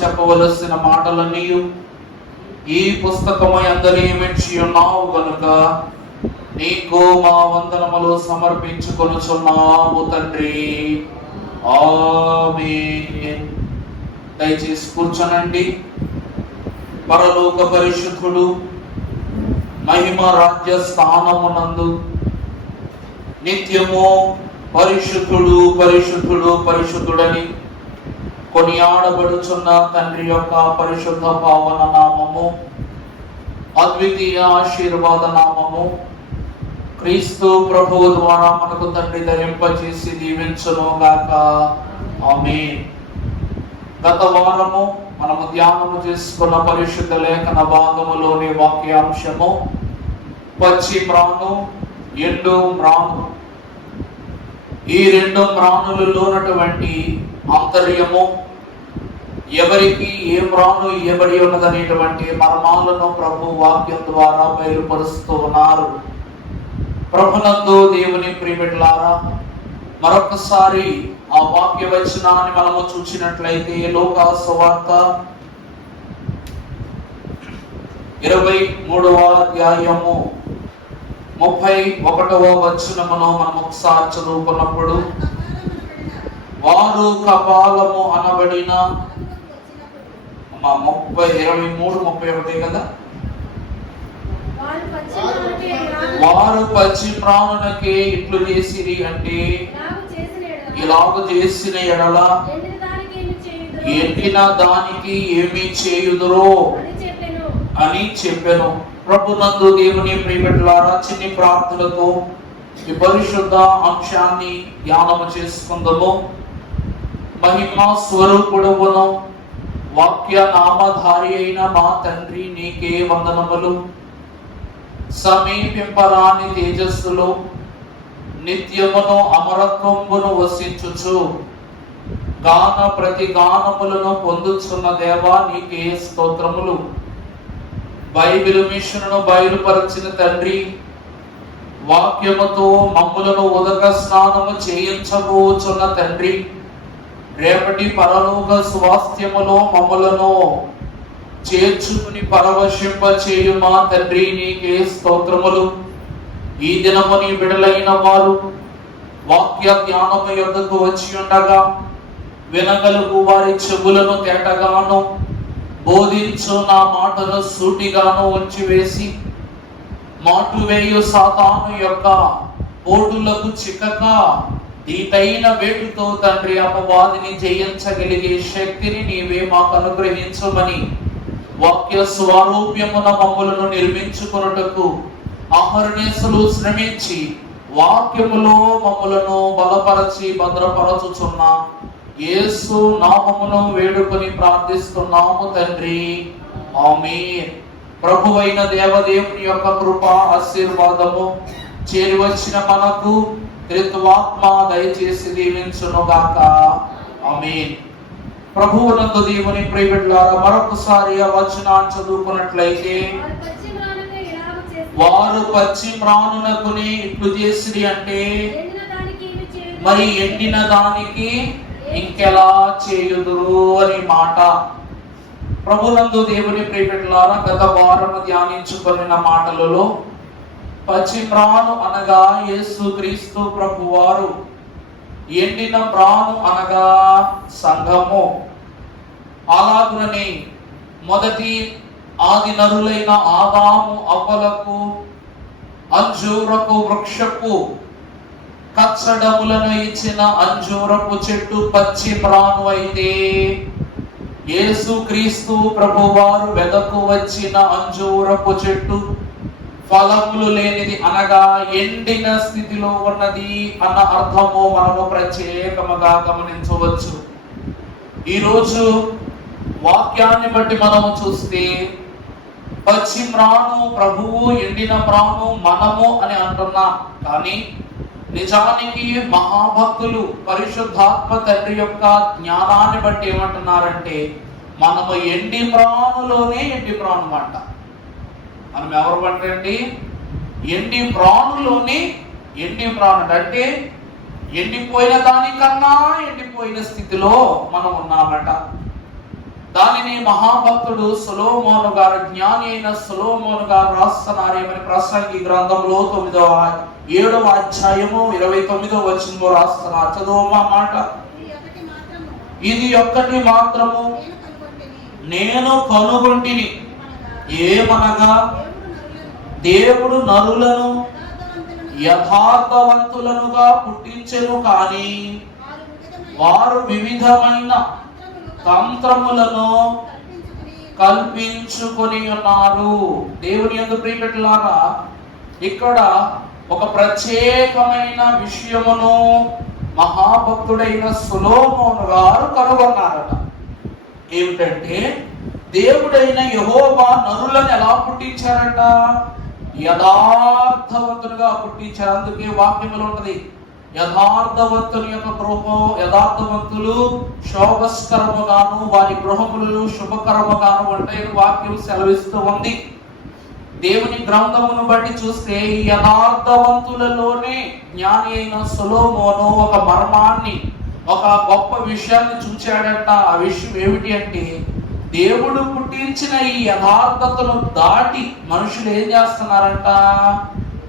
చెప్పవలసిన మాటలన్నీ ఈ పుస్తకము యందలి మెచ్చి ఉన్నావు గనుక నీకు మా వందనములు సమర్పించుకొనుచున్నాము తండ్రి. ఆమేన్. దయచేసి కూర్చోనండి. పరలోక పరిశుద్ధుడు మహిమ రాజ్య స్థానమునందు నిత్యము పరిశుద్ధుడు పరిశుద్ధుడు పరిశుద్ధుడని కొనియాడబడుచున్న తండ్రి యొక్క పరిశుద్ధ పావన నామము, అద్వితీయ ఆశీర్వాద నామము క్రీస్తు ప్రభువు ద్వారా మనకు తండ్రి ధరింపచేసి దీవించును గాక. ఆమేన్. గత వారము మనము ధ్యానము చేసుకున్న పరిశుద్ధ లేఖన భాగములోని వాక్యాంశము పచ్చి మ్రాను, ఎండు మ్రాను. ఈ రెండు మ్రానులలో ఉన్నటువంటి ఆంతర్యము, ఎవరికి ఏ మ్రాను ఇవ్వబడి ఉన్నదనేటువంటి మర్మాలను ప్రభు వాక్యం ద్వారా బయలుపరుస్తూ ఉన్నారు. ప్రభునందు దేవుని ప్రియబిడ్డలారా, మరొకసారి ఆ వాక్య వచనాన్ని మనము చూసినట్లయితే లూకా సువార్త 23వ అధ్యాయము 31వ వచనమును మనం ఒకసారి చదువుకున్నప్పుడు, వారు కపాలము అనబడిన 23:31 కదా, వారు పచ్చి ప్రాణునకే ఇట్లు చేసిరి అంటే ఇలాగ చేసిన ఎడల ఎండిన దానికి ఏమి చేయుదురో అని చెప్పెను. ప్రభునందు దేవుని ప్రియబిడ్డలారా, చిన్ని ప్రార్థనతో ఈ పరిశుద్ధ అంశాన్ని ధ్యానము చేసుకుందాము. మహిమా స్వరూపుడవును వాక్య నామధారి అయిన మా తండ్రి, నీకే వందనములు. సమీపింపరాని తేజస్సులో నిత్యమును అమరత్వమును వసించుచు గాన ప్రతి గానములను పొందుచున్న దేవా, నీకే స్తోత్రములు. బైబిల్ మిషన్ను బయలుపరిచిన తండ్రి, వాక్యముతో మమ్ములను ఉదక స్నానము చేయించబోచున్న తండ్రి, రేపటి పరలోక స్వాస్థ్యములో మమ్ములను చేర్చుకుని పరవశింప చేయు మా తండ్రి, నీకే స్తోత్రములు. ఈ దినము నీ బిడలైన వారు వాక్య జ్ఞానము యొద్దకు వచ్చి ఉండగా వినగలుగు వారి చెవులను తేటగాను, బోధించు నా మాటను సూటిగాను ఉంచివేసి మాటు వేయు సాతాను యొక్క పోటులకు చిక్కక దీటైన వేటుతో తండ్రి అపవాదిని జయించగలిగే శక్తిని నీవే మాకు అనుగ్రహించమని వాక్య స్వరూప్యమున మమ్ములను నిర్మించుకొనుటకు అహర్నిశలు శ్రమించి వాక్యములో మమ్ములను బలపరచి భద్రపరచుచున్న యేసు నామమును వేడుకొని ప్రార్థిస్తున్నాము తండ్రి. ఆమేన్. ప్రభువైన దేవదేవుని యొక్క కృప ఆశీర్వాదము చేరి వచ్చిన మనకు త్రిత్వాత్మ దయచేసి దీవించును గాక. ఆమేన్. ప్రభువునందు దేవుని ప్రియబిడ్డలారా, మరొకసారి ఆ వచనాన్ని చదువుకున్నట్లయితే, వారు పచ్చి మ్రానునకుని ఇట్లు చేసిరి అంటే మరి ఎండిన దానికి ఇంకెలా చేయుదురు అని మాట. ప్రభునందు దేవుని ప్రియబిడ్డలారా, గత వారం ధ్యానించుకున్న మాటలలో పచ్చి మ్రాను అనగా యేసు క్రీస్తు ప్రభువారు, ఎండిన మ్రాను అనగా సంఘము. అలాగుననే మొదటి ఆది నరులైన ఆదాము అవ్వలకు అంజూరపు వృక్షపు కచ్చడములను ఇచ్చిన అంజూరపు చెట్టు పచ్చి మ్రాను అయితే, యేసు క్రీస్తు ప్రభువారు వెదకు వచ్చిన అంజూరపు చెట్టు ఫలములు లేనిది అనగా ఎండిన స్థితిలో ఉన్నది అన్న అర్థము మనము ప్రత్యేకముగా గమనించవచ్చు. ఈరోజు వాక్యాన్ని బట్టి మనము చూస్తే పచ్చి మ్రాను ప్రభువు, ఎండిన మ్రాను మనము అని అంటున్నాం. కానీ నిజానికి మహాభక్తులు పరిశుద్ధాత్మ తండ్రి యొక్క జ్ఞానాన్ని బట్టి ఏమంటున్నారంటే, మనము ఎండి మ్రానులోనే ఎండి మ్రాను అంట. మనం ఎవరు అంటండి? ఎండి మ్రానులోని ఎండి మ్రాను అంటే ఎండిపోయిన దానికన్నా ఎండిపోయిన స్థితిలో మనం ఉన్నామట. దానిని మహాభక్తుడు సొలొమోను గారు, జ్ఞాని అయిన సొలొమోను గారు రాస్తున్నారేమని ప్రసంగి గ్రంథంలో 7వ అధ్యాయము 29వ వచనంలో రాస్తున్నారు. చదువుమా మాట. ఇది ఒక్కటి మాత్రము నేను కనుగొంటిని, ఏమనగా దేవుడు నరులను యథార్థవంతులనుగా పుట్టించెను, కానీ వారు వివిధమైన తంత్రములను కల్పించుకొని ఉన్నారు. దేవుని యందు ప్రియబిడ్డలారా, ఇక్కడ ఒక ప్రత్యేకమైన విషయమును మహాభక్తుడైన సొలొమోను గారు కనుగొన్నారట. ఏమిటంటే, దేవుడైన యెహోవా నరులను ఎలా పుట్టించారట? యథార్థవంతులుగా పుట్టించారు. అందుకే వాక్యములో ఉంటది, యథార్థవంతుని యొక్క గృహం, యథార్థవంతులు శోభస్కరముగాను వారి గృహములు శుభకరముగాను ఉంటాయని వాక్యం సెలవిస్తూ ఉంది. దేవుని గ్రంథమును బట్టి చూస్తే ఈ యథార్థవంతులలోనే జ్ఞాని అయిన సొలొమోను ఒక మర్మాన్ని, ఒక గొప్ప విషయాన్ని చూచాడంట. ఆ విషయం ఏమిటి అంటే, దేవుడు పుట్టించిన ఈ యథార్థతను దాటి మనుషులు ఏం చేస్తున్నారంట?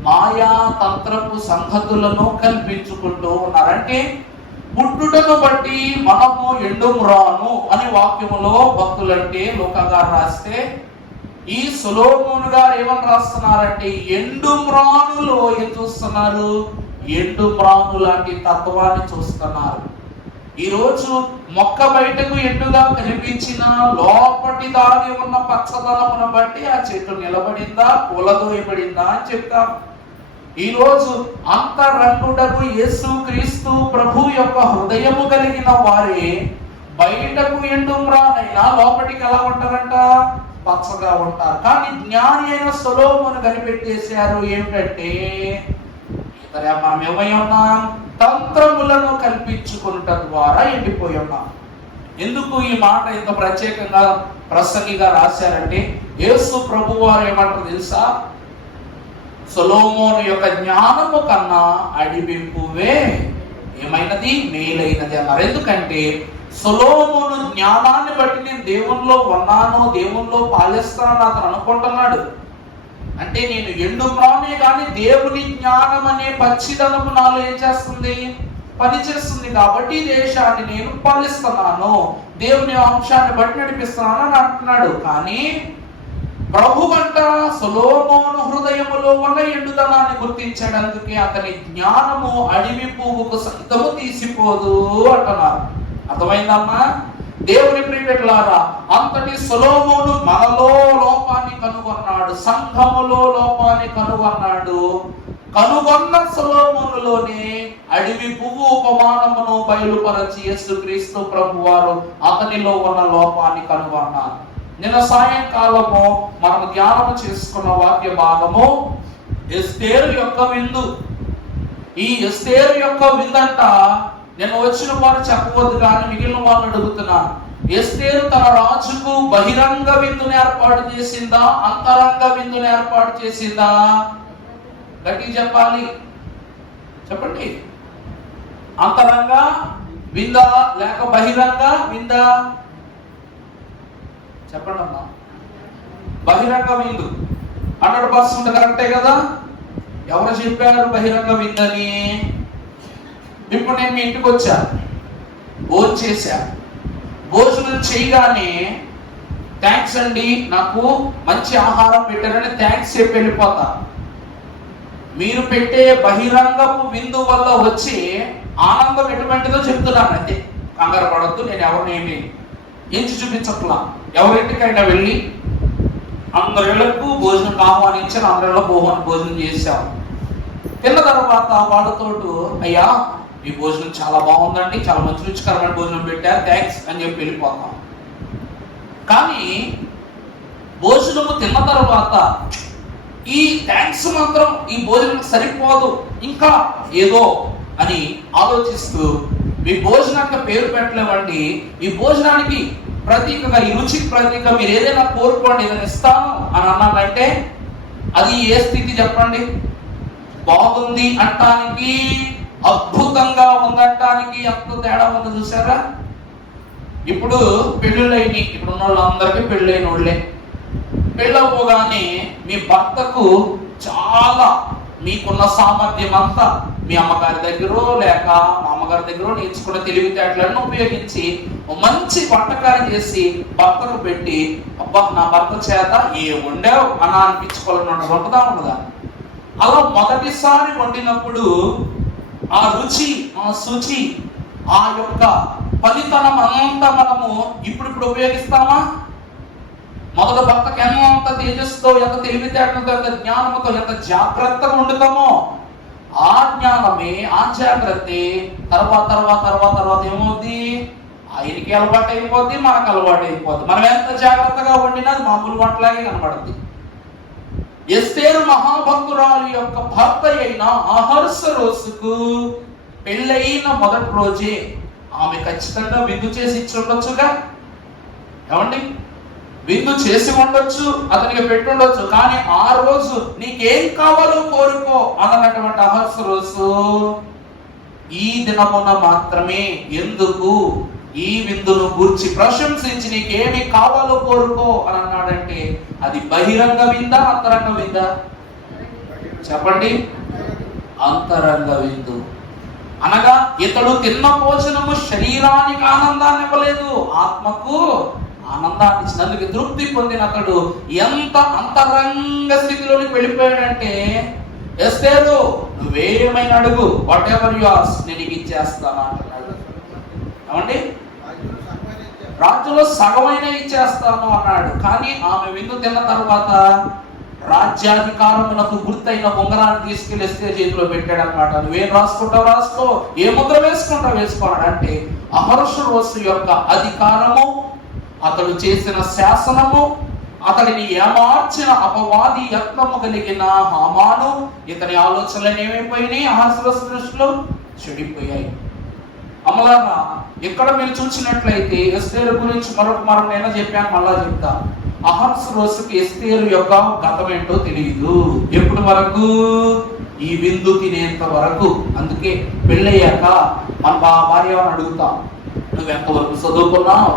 మాయా తంత్రపు సంగతులను కల్పించుకుంటూ ఉన్నారంటే, పుట్టుటను బట్టి మనము ఎండుమ్రాను అని వాక్యములో భక్తులంటే లోకగారు రాస్తే, ఈ సొలొమోను గారు ఏమని రాస్తున్నారంటే, ఎండుమ్రానులో ఏం చూస్తున్నారు? ఎండుమ్రాను లాంటి తత్వాన్ని చూస్తున్నారు. ఈరోజు మొక్క బయటకు ఎండుగా కనిపించిన లోపటి దాగి ఉన్న పచ్చదనమును బట్టి ఆ చెట్టు నిలబడిందా, కూలదోయబడిందా అని చెప్తాం. ఈరోజు అంతరంగుడకు యేసు క్రీస్తు ప్రభు యొక్క హృదయము కలిగిన వారే బయటకు ఎండుమ్రానైనా లోపటికి ఎలా ఉంటారంట? పచ్చగా ఉంటారు. కానీ జ్ఞాని అయిన సొలొమోను కనిపెట్టేశారు. ఏమిటంటే, మనం ఏమై ఉన్నాం? తంత్రములను కల్పించుకున్నట ద్వారా ఎండిపోయి ఉన్నాం. ఎందుకు ఈ మాట ఇంత ప్రత్యేకంగా ప్రసంగిగా రాశారంటే, యేసు ప్రభు వారు ఏమంటారు తెలుసా? సొలొమోను యొక్క జ్ఞానము కన్నా అడవి పువ్వే ఏమైనది? మేలైనది అన్నారు. ఎందుకంటే సొలొమోను జ్ఞానాన్ని బట్టి నేను దేవునిలో ఉన్నాను, దేవునిలో పాలిస్తాను అతను అనుకుంటున్నాడు. అంటే నేను ఎండుమ్రానే కానీ దేవుని జ్ఞానం అనే పచ్చిదనము నాలో ఏం చేస్తుంది? పనిచేస్తుంది. కాబట్టి దేశాన్ని నేను పాలిస్తున్నాను, దేవుని అంశాన్ని బట్టి నడిపిస్తున్నాను అని అంటున్నాడు. కానీ ప్రభు అంట సొలొమోను హృదయములో ఉన్న ఎండుదనాన్ని గుర్తించడానికి అతని జ్ఞానము అడవి పువ్వుకు సైతము తీసిపోదు అంటున్నారు. అర్థమైందమ్మా? దేవుని ప్రియబిడ్డలారా, అంతటి సొలొమోను మనలో లోపాన్ని కనుగొన్నాడు, సంఘములో లోపాన్ని కనుగొన్నాడు. కనుగొన్న సొలొమోనులోనే అడవి పువ్వు ఉపమానమును బయలుపరచి యేసుక్రీస్తు ప్రభు వారు అతనిలో ఉన్న లోపాన్ని కనుగొన్నారు. నిన్న సాయంకాలము మనం ధ్యానం చేసుకున్న వాక్య భాగము ఎస్తేరు యొక్క విందు. ఈ ఎస్తేరు యొక్క విందంట నేను వచ్చిన వారు చెప్పవద్దు కానీ మిగిలిన వాళ్ళని అడుగుతున్నాను. ఎస్తేరు తన రాజుకు బహిరంగ విందును ఏర్పాటు చేసిందా, అంతరంగ విందును ఏర్పాటు చేసిందా? గట్టి చెప్పాలి, చెప్పండి. అంతరంగ విందా లేక బహిరంగ విందా? చెప్పండి అమ్మా. బహిరంగ విందు 100% కరెక్టే కదా? ఎవరు చెప్పారు బహిరంగ విందని? ఇప్పుడు నేను మీ ఇంటికి వచ్చా, భోజనం చేశా. భోజనం చేయగానే థ్యాంక్స్ అండి, నాకు మంచి ఆహారం పెట్టారని థ్యాంక్స్ చెప్పి వెళ్ళిపోతా. మీరు పెట్టే బహిరంగపు విందు వల్ల వచ్చే ఆనందం ఎటువంటిదో చెప్తున్నాను. అంతే, కంగారు పడద్దు. నేను ఎవరినేమి ఎంచి చూపించట్లా. ఎవరింటికైనా వెళ్ళి అందరిళ్లకు భోజనం ఆహ్వానించారు, అందరిలో భోజనం చేశాం. తిన్న తర్వాత వాళ్ళతోటి అయ్యా ఈ భోజనం చాలా బాగుందండి, చాలా మంచి రుచికరమైన భోజనం పెట్టారు, థ్యాంక్స్ అని చెప్పి వెళ్ళిపోతాం. కానీ భోజనము తిన్న తర్వాత ఈ థ్యాంక్స్ మాత్రం ఈ భోజనం సరిపోదు, ఇంకా ఏదో అని ఆలోచిస్తూ మీ భోజనానికి పేరు పెట్టలేవండి, ఈ భోజనానికి ప్రతీకగా, ఈ రుచికి ప్రతీక మీరు ఏదైనా కోరుకోండి, ఏదైనా ఇస్తాను అని అన్నానంటే అది ఏ స్థితి చెప్పండి? బాగుంది అంటానికి, అద్భుతంగా ఉందంటానికి ఎంత తేడా ఉందో చూసారా? ఇప్పుడు పెళ్ళిళ్ళైన ఇప్పుడున్న వాళ్ళందరికీ పెళ్ళైన వాళ్ళే. పెళ్ళవగానే మీ భర్తకు చాలా మీకున్న సామర్థ్యం అంతా మీ అమ్మగారి దగ్గర లేక మా అమ్మగారి దగ్గర నేర్చుకున్న తెలివితేటలను ఉపయోగించి మంచి వంటకాలు చేసి భర్తకు పెట్టి, అబ్బా నా భర్త చేత ఏ వండావు అని అనిపించుకోవాలని వంటదా ఉండదా? అలా మొదటిసారి వండినప్పుడు ఆ రుచి, ఆ శుచి, ఆ యొక్క ఫలితనం అంతా మనము ఇప్పుడు ఉపయోగిస్తామా? మొదట భర్తకు ఎంత తేజస్సుతో, ఎంత తెలివితేటలతో, ఎంత జ్ఞానంతో, ఎంత జాగ్రత్తగా వండుతామో ఆ జ్ఞానమే, ఆ జాగ్రత్తే తర్వాత ఏమవుద్ది? ఆయనకి అలవాటు అయిపోద్ది, మనకు అలవాటు అయిపోద్ది. మనం ఎంత జాగ్రత్తగా వండినా అది మామూలు వంటలాగే కనబడుద్ది. ఎస్తేరు మహాభక్తురాలు యొక్క భర్త అయిన అహర్సరోసుకు పెళ్ళైన మొదటి రోజే ఆమె ఖచ్చితంగా విందు చేసి ఇచ్చి ఉండొచ్చుగా. ఏమండి, విందు చేసి ఉండొచ్చు, అతనికి పెట్టుండొచ్చు. కానీ ఆ రోజు నీకేం కావాలో కోరుకో అన్నటువంటి అహర్సరోసు ఈ దినమున మాత్రమే ఎందుకు ఈ విందును గూర్చి ప్రశంసించి నీకేమి కావాలో కోరుకో అని అన్నాడంటే అది బహిరంగ విందా, అంతరంగ విందా? చెప్పండి. అంతరంగ విందు అనగా ఇతడు తిన్న భోజనము శరీరానికి ఆనందాన్ని ఇవ్వలేదు, ఆత్మకు ఆనందాన్ని ఇచ్చినందుకు తృప్తి పొందిన అతడు ఎంత అంతరంగ స్థితిలోనికి వెళ్ళిపోయాడంటే, ఎస్తేరు నువ్వేమైనా అడుగు, వాట్ ఎవర్ యు ఆస్క్ నేను నీకు ఇచ్చేస్తాను అంటున్నాడు. ఏమండి, రాజ్యంలో సగమైన ఇచ్చేస్తాను అన్నాడు. కానీ ఆమె విందు తిన్న తర్వాత రాజ్యాధికారమునకు గుర్తైన ఉంగరాన్ని తీసుకెళ్లి ఎస్తేరు చేతిలో పెట్టాడు అనమాట. నువ్వేం రాసుకుంటావు రాసుకో, ఏ ముద్ర వేసుకుంటావు వేసుకోన్నాడు. అంటే అహర్షరోసు యొక్క అధికారము, అతడు చేసిన శాసనము, అతడిని ఏమార్చిన అపవాది యత్నము కలిగిన హామాను, ఇతని ఆలోచనలు ఏమైపోయినాయి? అహర్షరోసు దృష్టిలో చెడిపోయాయి. అమలారా, ఇక్కడ మీరు చూసినట్లయితే ఎస్తేరు గురించి మరొక నేను చెప్పాను, మళ్ళా చెప్తా. అహర్షరోసుకి ఎస్తేరు యొక్క గతం ఏంటో తెలియదు ఎప్పటి వరకు? ఈ విందు తినేంత వరకు. అందుకే పెళ్ళయ్యాక మన భార్య అని అడుగుతాం, నువ్వు ఎంతవరకు చదువుకున్నావు,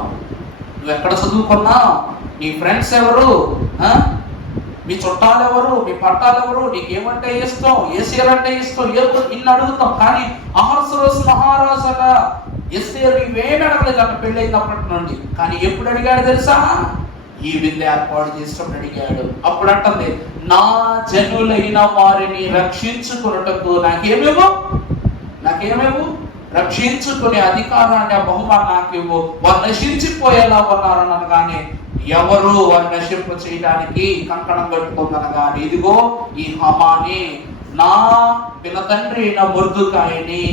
నువ్వు ఎక్కడ చదువుకున్నావు, నీ ఫ్రెండ్స్ ఎవరు, మీ చుట్టాలు ఎవరు, మీ పట్టాలు ఎవరు, నీకేమంటే ఇష్టం, ఏ సీర అంటే ఇష్టం, ఇన్ని అడుగుతాం. కానీ అహర్షరోసు మహారాజట ఎస్తేరు ఇవేమి అడగలేదు అక్కడ పెళ్ళైనప్పటి నుండి. కానీ ఎప్పుడు అడిగాడు తెలుసా? ఈ విందు ఏర్పాటు చేసినప్పుడు అడిగాడు. అప్పుడు అంటుంది, నా జనులైన వారిని రక్షించుకున్నటకు నాకేమేమో రక్షించుకునే అధికారాన్ని, ఆ బహుమానం నాకేమో. వారు నశించిపోయేలా ఉన్నారని అనగానే ఎవరు వారిని నశింప చేయడానికి కంకణం కట్టుకుందనగానే ఇదిగో ఈ హామాని నా పినతండ్రి అయిన మొర్దెకాయిని,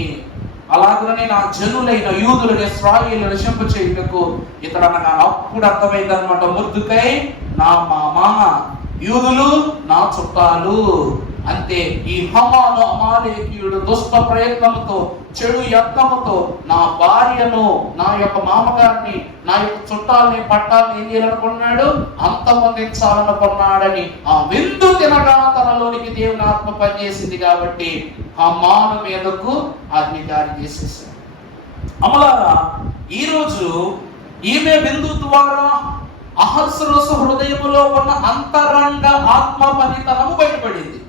అలాగనే నా జనులైన యూదులను ఇశ్రాయేలును నశింప చేయుటకు ఇతడు అనగా. అప్పుడు అర్థమైందనమాట, మొర్దెకాయి నా మామ, యూదులు నా చుట్టాలు. అంతే. ఈ హామాను అమాలేకీయుడు దుష్ట ప్రయత్నంతో, చెడు యత్నముతో నా భార్యను, నా యొక్క మామగారిని, నా యొక్క చుట్టాలని, పట్టాలని ఏం చేయాలనుకున్నాడు? అంతమొందించాలనుకున్నాడని ఆ విందు తినగా తనలోనికి దేవుని ఆత్మ పనిచేసింది. కాబట్టి హామాను మీదకు అగ్ని జారీ చేసేసాడు. అమలారా, ఈరోజు ఈమె విందు ద్వారా అహర్షరోసు హృదయములో ఉన్న అంతరంగ ఆత్మ పనితనము బయటపడింది.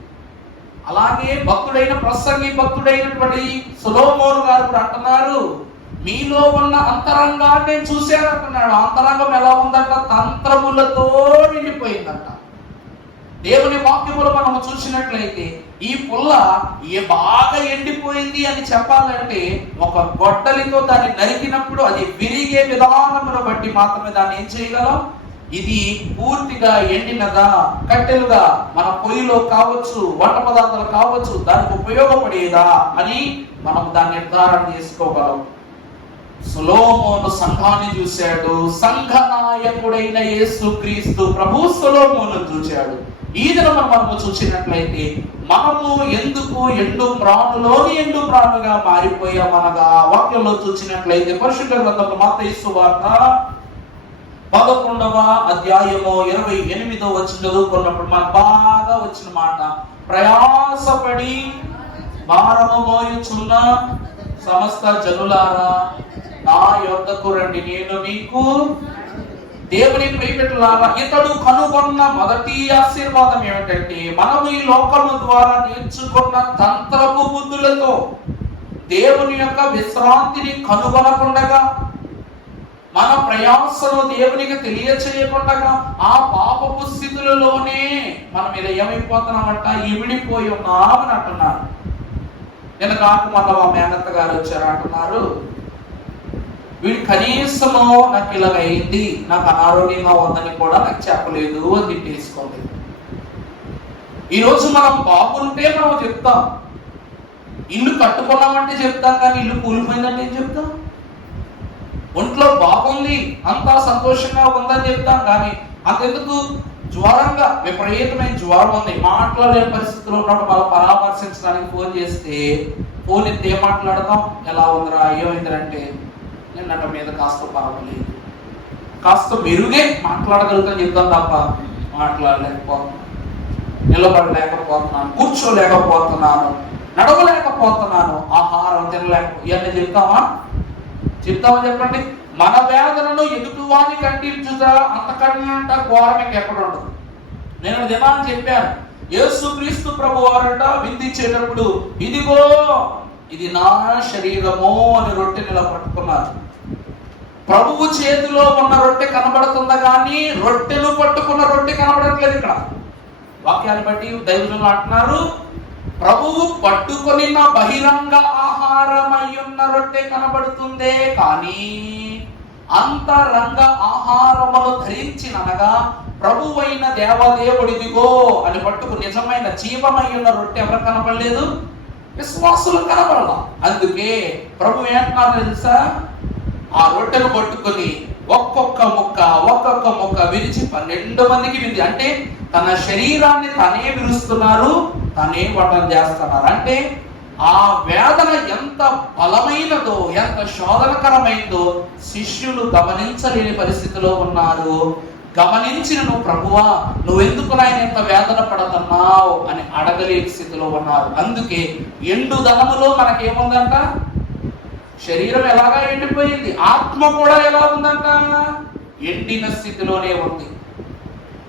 అలాగే భక్తుడైన ప్రసంగి భక్తుడైనటువంటి సొలొమోను గారు కూడా అంటున్నారు, మీలో ఉన్న అంతరంగాన్ని నేను చూశాను అంటున్నాడు. అంతరంగం ఎలా ఉందంట? తంత్రములతో నిండిపోయిందంట. దేవుని వాక్యములు మనము చూసినట్లయితే ఈ పుల్ల బాగా ఎండిపోయింది అని చెప్పాలంటే ఒక గొడ్డలితో దాన్ని నరికినప్పుడు అది విరిగే విధానమును బట్టి మాత్రమే దాన్ని ఏం చేయగలం. ఇది పూర్తిగా ఎండినదా, కట్టెలుగా మన పొయ్యిలో కావచ్చు, వంట పదార్థాలు కావచ్చు, దానికి ఉపయోగపడేదా అని మనం దాన్ని నిర్ధారణ చేసుకోగలం. సొలొమోను సంఘాన్ని చూశాడు, సంఘ నాయకుడైన యేసుక్రీస్తు ప్రభు సొలొమోను చూశాడు. ఈ దినం మనము చూసినట్లయితే మనము ఎందుకు ఎండు ప్రాణుగా మారిపోయామనగా వాక్యంలో చూసినట్లయితే పరిశుద్ధ గ్రంథంలో మత్తయి సువార్త 11వ అధ్యాయము 28వ వచనం చదువుకున్నప్పుడు మనకు బాగా వచ్చిన మాట, ప్రయాసపడి భారము మోయుచున్న సమస్త జనులారా నా యొద్దకు రండి, నేను మీకు. దేవుని ప్రియబిడ్డలారా, ఇతడు కనుగొన్న మొదటి ఆశీర్వాదం ఏమిటంటే, మనము ఈ లోకము ద్వారా నేర్చుకున్న తంత్రపు బుద్ధులతో దేవుని యొక్క విశ్రాంతిని కనుగొనకుండగా, మన ప్రయాసను దేవునికి తెలియచేయకుండగా, ఆ పాపపు స్థితులలోనే మనం మీద ఏమైపోతున్నామంట, ఇమిడిపోయి ఉన్నామని అంటున్నారు. నేను కాక మొన్న మా మేనత్త గారు వచ్చారు అంటున్నారు, వీడు కనీసము నాకు ఇలాగ అయింది, నాకు అనారోగ్యంగా ఉందని కూడా నాకు చెప్పలేదు అని తిట్టేసుకోండి. ఈరోజు మనం బాగుంటే మనం చెప్తాం, ఇల్లు కట్టుకున్నామంటే చెప్తాం, కానీ ఇల్లు కూలిపోయిందంటే ఏం చెప్తాం? ఒంట్లో బాగుంది, అంతా సంతోషంగా ఉందని చెప్తాం, కానీ అంతెందుకు జ్వరంగా, విపరీతమైన జ్వరం ఉంది, మాట్లాడలేని పరిస్థితుల్లో ఉన్నప్పుడు మనం పరామర్శించడానికి ఫోన్ చేస్తే ఫోన్ ఎత్తి ఏం మాట్లాడతాం? ఎలా ఉందిరా, ఏమైందంటే నిన్నట మీద కాస్త పర్వాలేదు, కాస్త మెరుగే మాట్లాడగలుగుతాను చెప్తాను తప్ప మాట్లాడలేకపోతున్నాను, నిలబడలేకపోతున్నాను, కూర్చోలేకపోతున్నాను, నడవలేకపోతున్నాను, ఆహారం తినలేకపో, ఇవన్నీ చెప్తామని చెప్పండి. మన వేదనను ఎదుటివాని కంటించుతా అంతకన్నా ఘోరం ఇంకెక్కడ ఉండదు. నేను దినాన్ని చెప్పాను, యేసుక్రీస్తు ప్రభువారట విందించేటప్పుడు, ఇదిగో ఇది నా శరీరము అని రొట్టె నిలబట్టుకున్నారు. ప్రభువు చేతిలో ఉన్న రొట్టె కనబడుతుందా కానీ రొట్టెను పట్టుకున్న రొట్టె కనబడట్లేదు. ఇక్కడ వాక్యాన్ని బట్టి దైవజనులు అంటున్నారు, ప్రభువు పట్టుకొని బహిరంగ ఆహారం అయ్యున్న రొట్టె కనబడుతుందే కానీ అంతరంగ ఆహారమును ధరించిననగా ప్రభువైన దేవదేవుడిదిగో అని పట్టుకు నిజమైన జీవమయ్యున్న రొట్టె ఎవరు కనబడలేదు? విశ్వాసులు కనబడాల. అందుకే ప్రభు ఏమంటున్నారు తెలుసా, ఆ రొట్టెను పట్టుకొని ఒక్కొక్క ముక్క విరిచి 12 మందికి వింది. అంటే తన శరీరాన్ని తనే విరుస్తున్నారు, తనే వడ్డం చేస్తున్నారు. అంటే ఆ వేదన ఎంత బలమైనదో, ఎంత శోధనకరమైందో శిష్యులు గమనించలేని పరిస్థితిలో ఉన్నారు. గమనించిన నువ్వు, ప్రభువా నువ్వెందుకు నాయన ఎంత వేదన పడుతున్నావు అని అడగలేని స్థితిలో ఉన్నారు. అందుకే ఎండుదనములో మనకేముందంట, శరీరం ఎలాగా ఎండిపోయింది, ఆత్మ కూడా ఎలా ఉందంట, ఎండిన స్థితిలోనే ఉంది.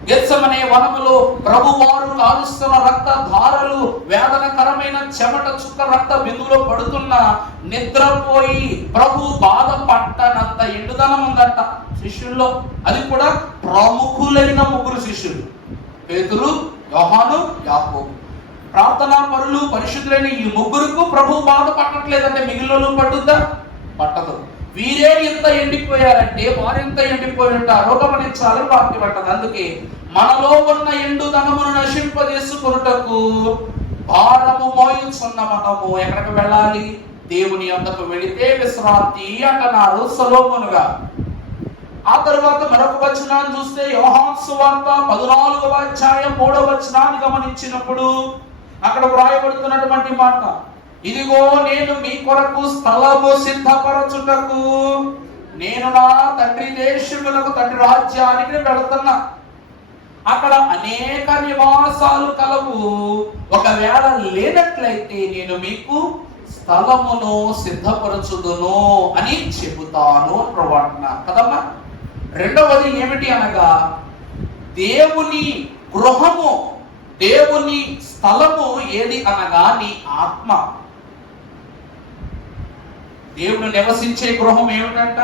గెత్సెమనే వనములో ప్రభువారు కారుస్తున్న రక్త ధారలు, వేదనకరమైన చెమట చుక్క రక్త బిందువులో పడుతున్న, నిద్రపోయి ప్రభు బాధ పట్టనంత ఎండుదనం ఉందంట శిష్యుల్లో. అది కూడా ప్రముఖులైన 3 శిష్యులు, పేతురు, యోహాను, యాకోబు. ప్రార్థనా పరులు, పరిశుద్ధులైన ఈ 3కు ప్రభు బాధ పట్టట్లేదంటే మిగిలిన పట్టుద్దా? పట్టదు. వీరే ఎంత ఎండిపోయారంటే వారెంత ఎండిపోయి ఉంటారో గమనించాలని వాక్యం పట్టదు. అందుకే మనలో ఉన్న ఎండుదనమును నశింపజేసుకొనుటకు భారము మోయుచున్న మనము ఎక్కడికి వెళ్ళాలి? దేవుని యొద్దకు వెళితే విశ్రాంతి అంటున్నారు సొలొమోనుగా. ఆ తరువాత మరొక వచనాన్ని చూస్తే యోహాను సువార్త 14వ అధ్యాయం 3వ వచనాన్ని గమనించినప్పుడు అక్కడ వ్రాయబడుతున్నటువంటి మాట, ఇదిగో నేను మీ కొరకు స్థలము సిద్ధపరచుటకు నేను నా తండ్రి దేశమునకు, తండ్రి రాజ్యానికి వెళుతున్నా. అక్కడ అనేక నివాసాలు కలవు, ఒకవేళ లేనట్లయితే నేను మీకు స్థలమును సిద్ధపరచుదును అని చెబుతాను అని ప్రవచన కదమ్మా. రెండవది ఏమిటి అనగా, దేవుని గృహము, దేవుని స్థలము ఏది అనగా నీ ఆత్మ. దేవుడు నివసించే గృహం ఏమిటంట?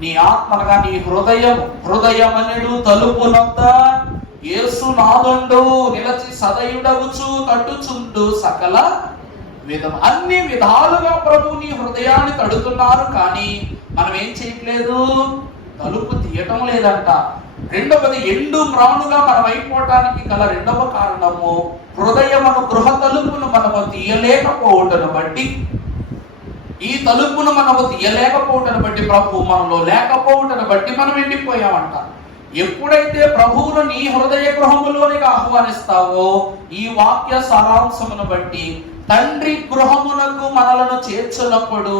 నీ ఆత్మ అనగా నీ హృదయం. హృదయమనుడు తలుపునొద్ద యేసు నాదుండు నిలచి సదయుడగుచు తట్టుచుండు సకల విధం. అన్ని విధాలుగా ప్రభు నీ హృదయాన్ని తడుతున్నారు, కానీ మనం ఏం చేయట్లేదు, తలుపు తీయటం లేదంట. రెండవది, ఎండు మ్రానుగా మనం అయిపోవటానికి గల రెండవ కారణము, హృదయమును గృహ తలుపును మనము తీయలేకపోవటను బట్టి, ఈ తలుపును మనము తీయలేకపోవటను బట్టి, ప్రభు మనలో లేకపోవటను బట్టి మనం ఎండిపోయామంట. ఎప్పుడైతే ప్రభువును నీ హృదయ గృహములోనికి ఆహ్వానిస్తావో, ఈ వాక్య సారాంశమును బట్టి తండ్రి గృహమునకు మనలను చేర్చున్నప్పుడు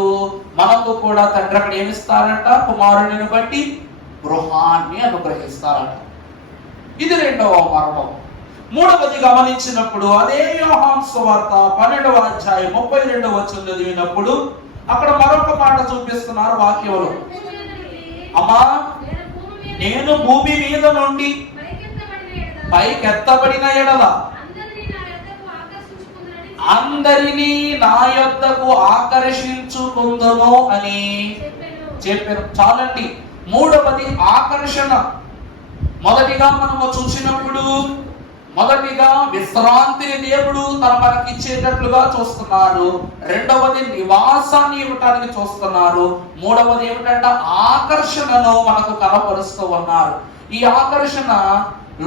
మనకు కూడా తండ్రి అక్కడ ఏమిస్తారంట? కుమారుడిని బట్టి గృహాన్ని అనుగ్రహిస్తారట. ఇది రెండవ మర్మం. మూడవది గమనించినప్పుడు అదే యోహాను సువార్త 12వ అధ్యాయం 32వ వచనం చదివినప్పుడు, అక్కడ మరొక మాట చూపిస్తున్నారు వాక్యంలో. అమ్మా, నేను భూమి మీద నుండి పైకెత్తబడిన ఎడల అందరినీ నా యొద్దకు ఆకర్షించుకుందును అని చెప్పారు. చాలండి. మూడవది ఆకర్షణ. మొదటిగా మనము చూసినప్పుడు మొదటిగా విశ్రాంతిని దేవుడు మనకి ఇచ్చేటట్లుగా చూస్తున్నారు. రెండవది నివాసాన్ని ఇవ్వటానికి చూస్తున్నారు. మూడవది ఏమిటంటే ఆకర్షణను మనకు కనపరుస్తూ ఉన్నారు. ఈ ఆకర్షణ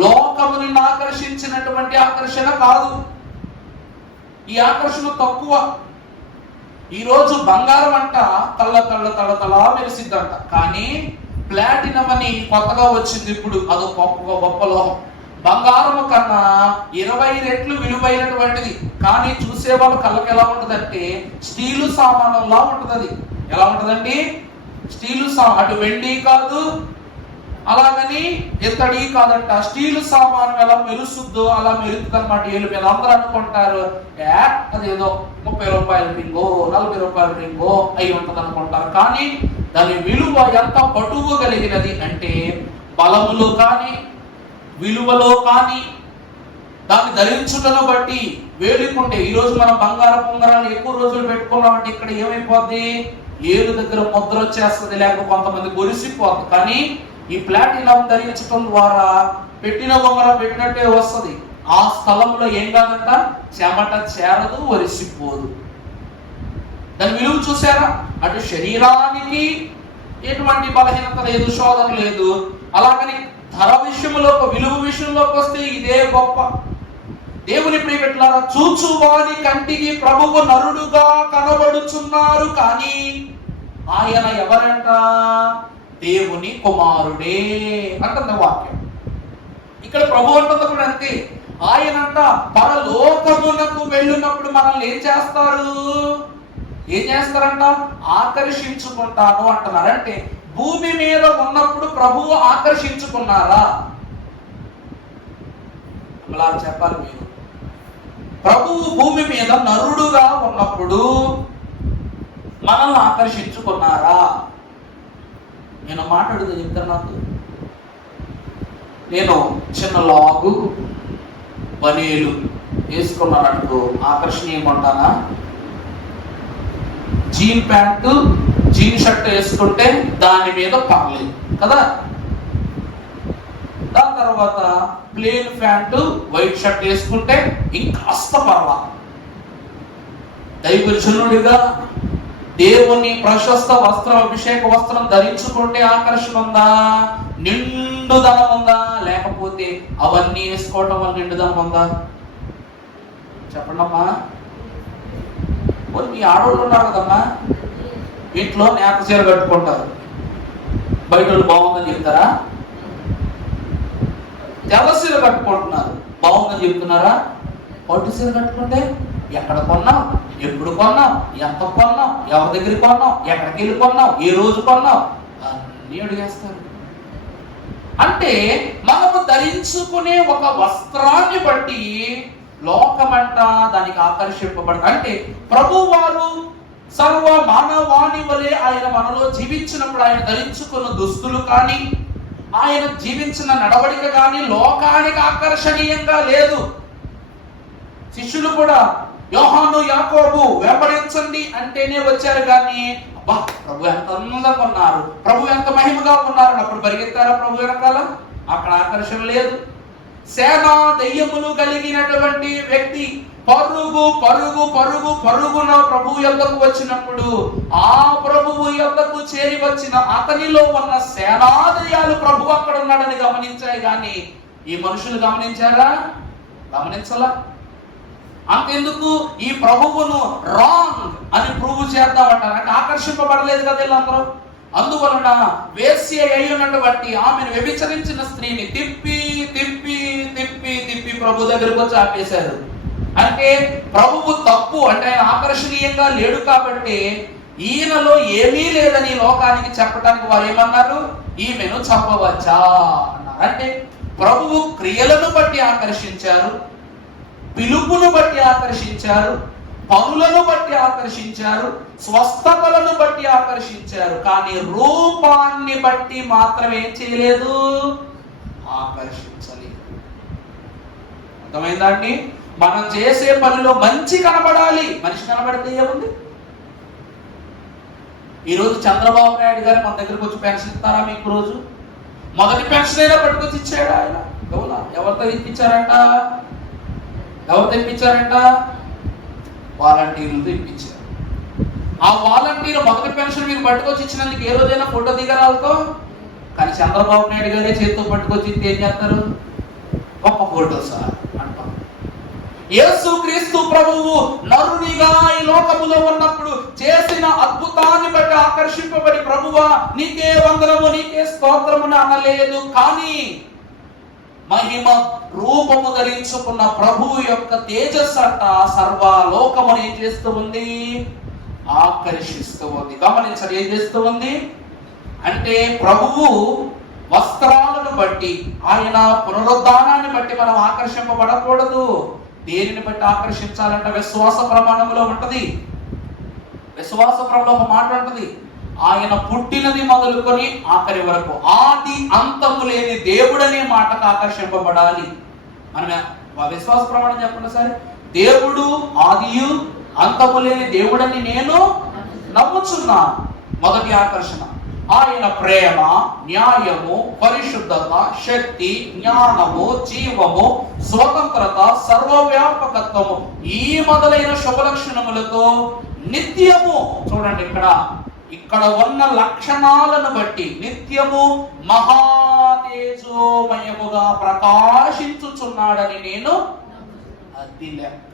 లోకముని ఆకర్షించినటువంటి ఆకర్షణ కాదు. ఈ ఆకర్షణ తక్కువ. ఈరోజు బంగారం అంట తల మెరిసిద్దంట, కానీ ప్లాటినం అని కొత్తగా వచ్చింది ఇప్పుడు. అదొక గొప్ప లోహం. బంగారం కన్నా 20 రెట్లు విలువైనటువంటిది. కానీ చూసేవాళ్ళు కళ్ళకి ఎలా ఉంటదంటే స్టీలు సామానంలా ఉంటది. అది ఎలా ఉంటదండి? స్టీలు అటు వెండి కాదు, అలాగని ఇత్తడి కాదంట. స్టీలు సామాను ఎలా మెరుస్తుందో అలా మెరుస్తుంది అనమాట. ఏళ్ళు మీద అందరూ అనుకుంటారు అదేదో 30 రూపాయల రింగో 40 రూపాయల రింగో అయి ఉంటది అనుకుంటారు. కానీ దాని విలువ ఎంత పటువు కలిగినది అంటే బలములో కానీ విలువలో కానీ దాన్ని ధరించుటను బట్టి వేడుకుంటే. ఈరోజు మనం బంగారం పొంగరాలు ఎక్కువ రోజులు పెట్టుకున్నామంటే ఇక్కడ ఏమైపోద్ది? ఏలు దగ్గర ముద్ర వచ్చేస్తుంది, లేకపోతే కొంతమంది గొరిసిపోద్ది. కానీ ఈ ప్లాటినం ధరించడం ద్వారా పెట్టిన బొమ్మర పెట్టినట్టే వస్తుంది. ఆ స్థలంలో ఏం కాదంట, చెమట చేరదు, ఒరిసిపోదు. దాని విలువ చూసారా? అటు శరీరానికి ఎటువంటి బలహీనత లేదు, శోధన లేదు. అలాగని ధర విషయంలో, విలువ విషయంలోకి వస్తే ఇదే గొప్ప. దేవుని ప్రియబిడ్డలారా, చూచువాని కంటికి ప్రభువు నరుడుగా కనబడుచున్నారు, కానీ ఆయన ఎవరంట? దేవుని కుమారుడే అంటుంది వాక్యం. ఇక్కడ ప్రభు అంటుంది కూడా అంతే. ఆయనంట పరలోకమునకు వెళ్ళినప్పుడు మనల్ని ఏం చేస్తారంట? ఆకర్షించుకుంటాను అంటున్నారు. అంటే భూమి మీద ఉన్నప్పుడు ప్రభువు ఆకర్షించుకున్నారా? అలా చెప్పాలి మీరు. ప్రభువు భూమి మీద నరుడుగా ఉన్నప్పుడు మనల్ని ఆకర్షించుకున్నారా? నేను మాట్లాడుతూ చెప్తాను. నేను చిన్న లాగు బనీలు వేసుకున్నాను, ఆకర్షణీయమంటానా? జీన్ ప్యాంటు జీన్ షర్ట్ వేసుకుంటే దాని మీద పర్లేదు కదా. దాని తర్వాత ప్లేన్ ప్యాంటు వైట్ షర్ట్ వేసుకుంటే ఇంకాస్త పర్వా. దైవజనుడిగా దేవుని ప్రశస్త వస్త్రం, అభిషేక వస్త్రం ధరించుకుంటే ఆకర్షణ ఉందా? నిండుదనం ఉందా? లేకపోతే అవన్నీ వేసుకోవటం వల్ల నిండుదనం ఉందా? చెప్పండి అమ్మా. మీ ఆడవాళ్ళు ఉన్నారు కదమ్మా, ఇంట్లో నేత చీర కట్టుకుంటారు, బయట బాగుందని చెప్తారా? తెల్ల చీర కట్టుకుంటున్నారు, బాగుందని చెప్తున్నారా? పట్టు చీర కట్టుకుంటే ఎక్కడ కొన్నావు, ఎప్పుడు కొన్నావు, ఎంత కొన్నావు, ఎవరి దగ్గర కొన్నావు, ఎక్కడికి వెళ్ళి కొన్నావు, ఏ రోజు కొన్నావు అన్నీ అడిగేస్తారు. అంటే మనము ధరించుకునే ఒక వస్త్రాన్ని బట్టి లోకమంట దానికి ఆకర్షింపబడ. అంటే ప్రభువారు సర్వ మానవాణి వలె ఆయన మనలో జీవించినప్పుడు ఆయన ధరించుకున్న దుస్తులు కానీ ఆయన జీవించిన నడవడిక కానీ లోకానికి ఆకర్షణీయంగా లేదు. శిష్యులు కూడా యోహాను యాకోబు వెంబడించండి అంటేనే వచ్చారు, కానీ అబ్బా ప్రభు ఎంత అందంగా ఉన్నారు, ప్రభు ఎంత మహిమగా ఉన్నారు అప్పుడు పరిగెత్తారా ప్రభు వెనకాల? అక్కడ ఆకర్షణ లేదు. సేనా దెయ్యములు కలిగినటువంటి వ్యక్తి పరుగు పరుగు పరుగు పరుగున ప్రభువు యొద్దకు వచ్చినప్పుడు ఆ ప్రభువు యొద్దకు చేరి వచ్చిన అతనిలో ఉన్న సేనాదయాలు ప్రభు అక్కడ ఉన్నాడని గమనించాయి, కానీ ఈ మనుషులు గమనించారా? గమనించలా. అంతెందుకు ఈ ప్రభువును రాంగ్ అని ప్రూవ్ చేద్దామంటారు. అంటే ఆకర్షింపబడలేదు కదా వీళ్ళందరూ. అందువలన వేశ్య అయ్యున్నటువంటి ఆమెను వ్యభిచరించిన స్త్రీని తిప్పి తిప్పి తిప్పి తిప్పి ప్రభు దగ్గరకు వచ్చి ఆపేశారు. అంటే ప్రభువు తప్పు, అంటే ఆయన ఆకర్షణీయంగా లేడు కాబట్టి ఈయనలో ఏమీ లేదని లోకానికి చెప్పడానికి వారు ఏమన్నారు? ఈమెను చంపవచ్చా అన్నారు. అంటే ప్రభువు క్రియలను బట్టి ఆకర్షించారు, పిలుపును బట్టి ఆకర్షించారు, పనులను బట్టి ఆకర్షించారు, స్వస్థతలను బట్టి ఆకర్షించారు, కానీ రూపాన్ని బట్టి మాత్రం ఏం చేయలేదు, ఆకర్షించలేదు. అర్థమైందా అండి? మనం చేసే పనిలో మంచి కనబడాలి. మనిషి కనబడితే ఏముంది? ఈరోజు చంద్రబాబు నాయుడు గారు మన దగ్గరకు వచ్చి పెన్షన్ ఇస్తారా మీకు? రోజు మొదటి పెన్షన్ అయినా పట్టుకొచ్చి ఇచ్చాడు ఆయన. అవునా? ఎవరితో ఇప్పించారంట? వాలంటీర్లతో ఇప్పించారు. ఆ వాలంటీర్ మొదటి పెన్షన్ మీకు పట్టుకొచ్చి ఇచ్చినందుకు ఏ రోజైనా ఫోటో దిగరాలతో? కానీ చంద్రబాబు నాయుడు గారే చేతితో పట్టుకొచ్చి ఏం చేస్తారు? ఒక్క ఫోటో సార్ అంటాం. యేసు క్రీస్తు ప్రభువు నరునిగా ఈ లోకములో ఉన్నప్పుడు చేసిన అద్భుతాన్ని బట్టి ఆకర్షింపబడి, ప్రభువా నీకే వందనము, నీకే స్తోత్రము అనలేదు. కానీ మహిమ రూపము ధరించుకున్న ప్రభువు యొక్క తేజస్సు అంట సర్వలోకమును ఏం చేస్తూ ఉంది? ఆకర్షిస్తూ ఉంది. గమనించండి, ఏం చేస్తూ ఉంది అంటే, ప్రభువు వస్త్రాలను బట్టి, ఆయన పునరుద్ధానాన్ని బట్టి మనం ఆకర్షింపబడకూడదు. దేనిని బట్టి ఆకర్షించాలంటే విశ్వాస ప్రమాణంలో ఉంటది. విశ్వాస ప్రమాణంలో ఒక మాట ఉంటది, ఆయన పుట్టినది మొదలుకొని ఆఖరి వరకు ఆది అంతము లేని దేవుడనే మాటకు ఆకర్షింపబడాలి. మనం విశ్వాస ప్రమాణం చెప్పండి సరే. దేవుడు ఆదియు అంతము లేని దేవుడని నేను నమ్ముచున్నాను. మొదటి ఆకర్షణ. ఆయన ప్రేమ, న్యాయము, పరిశుద్ధత, శక్తి, జ్ఞానము, జీవము, స్వతంత్రత, సర్వవ్యాపకత్వము, ఈ మొదలైన శుభలక్షణములతో నిత్యము, చూడండి ఇక్కడ ఉన్న లక్షణాలను బట్టి నిత్యము మహాతేజోమయముగా ప్రకాశించుచున్నాడని నేను అది లెక్క.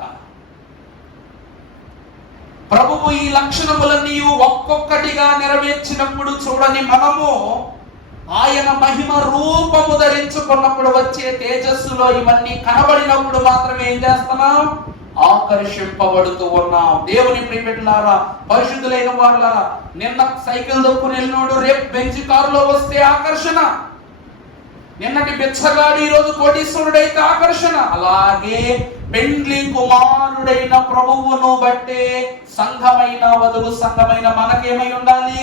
ప్రభువు ఈ లక్షణములన్నీ ఒక్కొక్కటిగా నెరవేర్చినప్పుడు చూడని మనము ఆయన మహిమ రూపము ధరించుకున్నప్పుడు వచ్చే తేజస్సులో ఇవన్నీ కనబడినప్పుడు మాత్రమే ఏం చేస్తున్నాం? ఆకర్షింపబడుతూ ఉన్నాం. దేవుని ప్రియబిడ్డలారా, పరిశుద్ధులైన వాళ్ళారా, నిన్న సైకిల్ దొక్కుని వెళ్ళినోడు రేపు బెంచ్ కారులో వస్తే ఆకర్షణ. నిన్నటి బిచ్చగాడు ఈ రోజు కోటీశ్వరుడైతే ఆకర్షణ. అలాగే పెండ్లి కుమారుడైన ప్రభువును బట్టే సంఘమైన వధువు సంఘమైన మనకేమై ఉండాలి?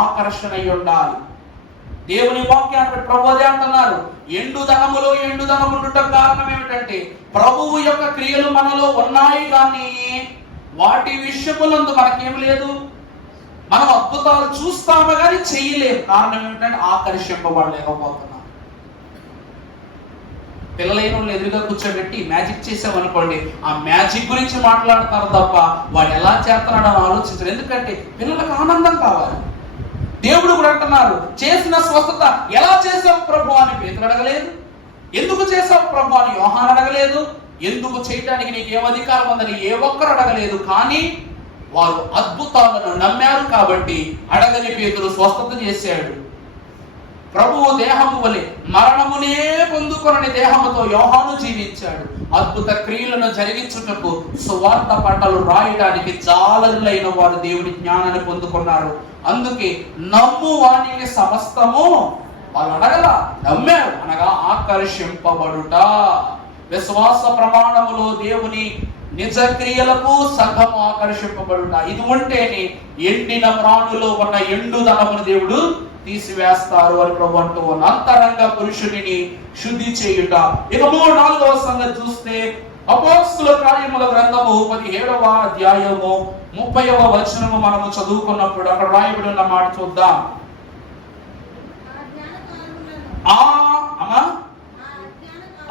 ఆకర్షణ అయి ఉండాలి. దేవుని వాక్యాన్ని ప్రభు అదే అంటున్నారు, ఎండుదనములో ఎండుదనం ఉండటం కారణం ఏమిటంటే ప్రభువు యొక్క క్రియలు మనలో ఉన్నాయి, కానీ వాటి విషయములందు మనకేం లేదు. మనం అద్భుతాలు చూస్తాము కానీ చెయ్యలేము. కారణం ఏమిటంటే ఆకర్షింపబడలేకపోతున్నాం. పిల్లలైన వాళ్ళు ఎదురుగా కూర్చోబెట్టి మ్యాజిక్ చేసామనుకోండి, ఆ మ్యాజిక్ గురించి మాట్లాడతారు తప్ప వాడు ఎలా చేస్తున్నాడు అని ఆలోచించరు. ఎందుకంటే పిల్లలకు ఆనందం కావాలి. దేవుడు కూడా అంటున్నారు, చేసిన స్వస్థత ఎలా చేసావు ప్రభు అని పేతురు అడగలేదు, ఎందుకు చేసావు ప్రభు అని యోహాను అడగలేదు, ఎందుకు చేయడానికి నీకు ఏం అధికారం ఉందని ఏ ఒక్కరు అడగలేదు. కానీ వారు అద్భుతాలను నమ్మారు కాబట్టి అడగని పేతురు స్వస్థత చేశాడు. ప్రభువు దేహము వలె మరణమునే పొందుకొనని దేహముతో యోహాను జీవించాడు. అద్భుత క్రియలను జరిగించుటకు సువార్త పట్టలు రాయడానికి జాలరులైన వారు దేవుని జ్ఞానాన్ని పొందుకున్నారు. అందుకే నమ్ము వానికి సమస్తము, వాళ్ళు అడగల, నమ్మారు, అనగా ఆకర్షింపబడుట. విశ్వాస ప్రమాణములో దేవుని నిజ క్రియలకు సంఘము ఆకర్షింపబడుట. ఇది ఉంటేనే ఎండిన ప్రాణులో ఉన్న ఎండుదనమును దేవుడు తీసివేస్తారు అని ప్రభు అంటూ ఉన్న అంతరంగ పురుషుడిని శుద్ధి చేయుట. ఇక 4వ సంగతి చూస్తే అపోస్తలుల కార్యముల గ్రంథము 17వ అధ్యాయము 30వ వచనము మనము చదువుకున్నప్పుడు అక్కడ రాయబడి ఉన్న మాట చూద్దాం.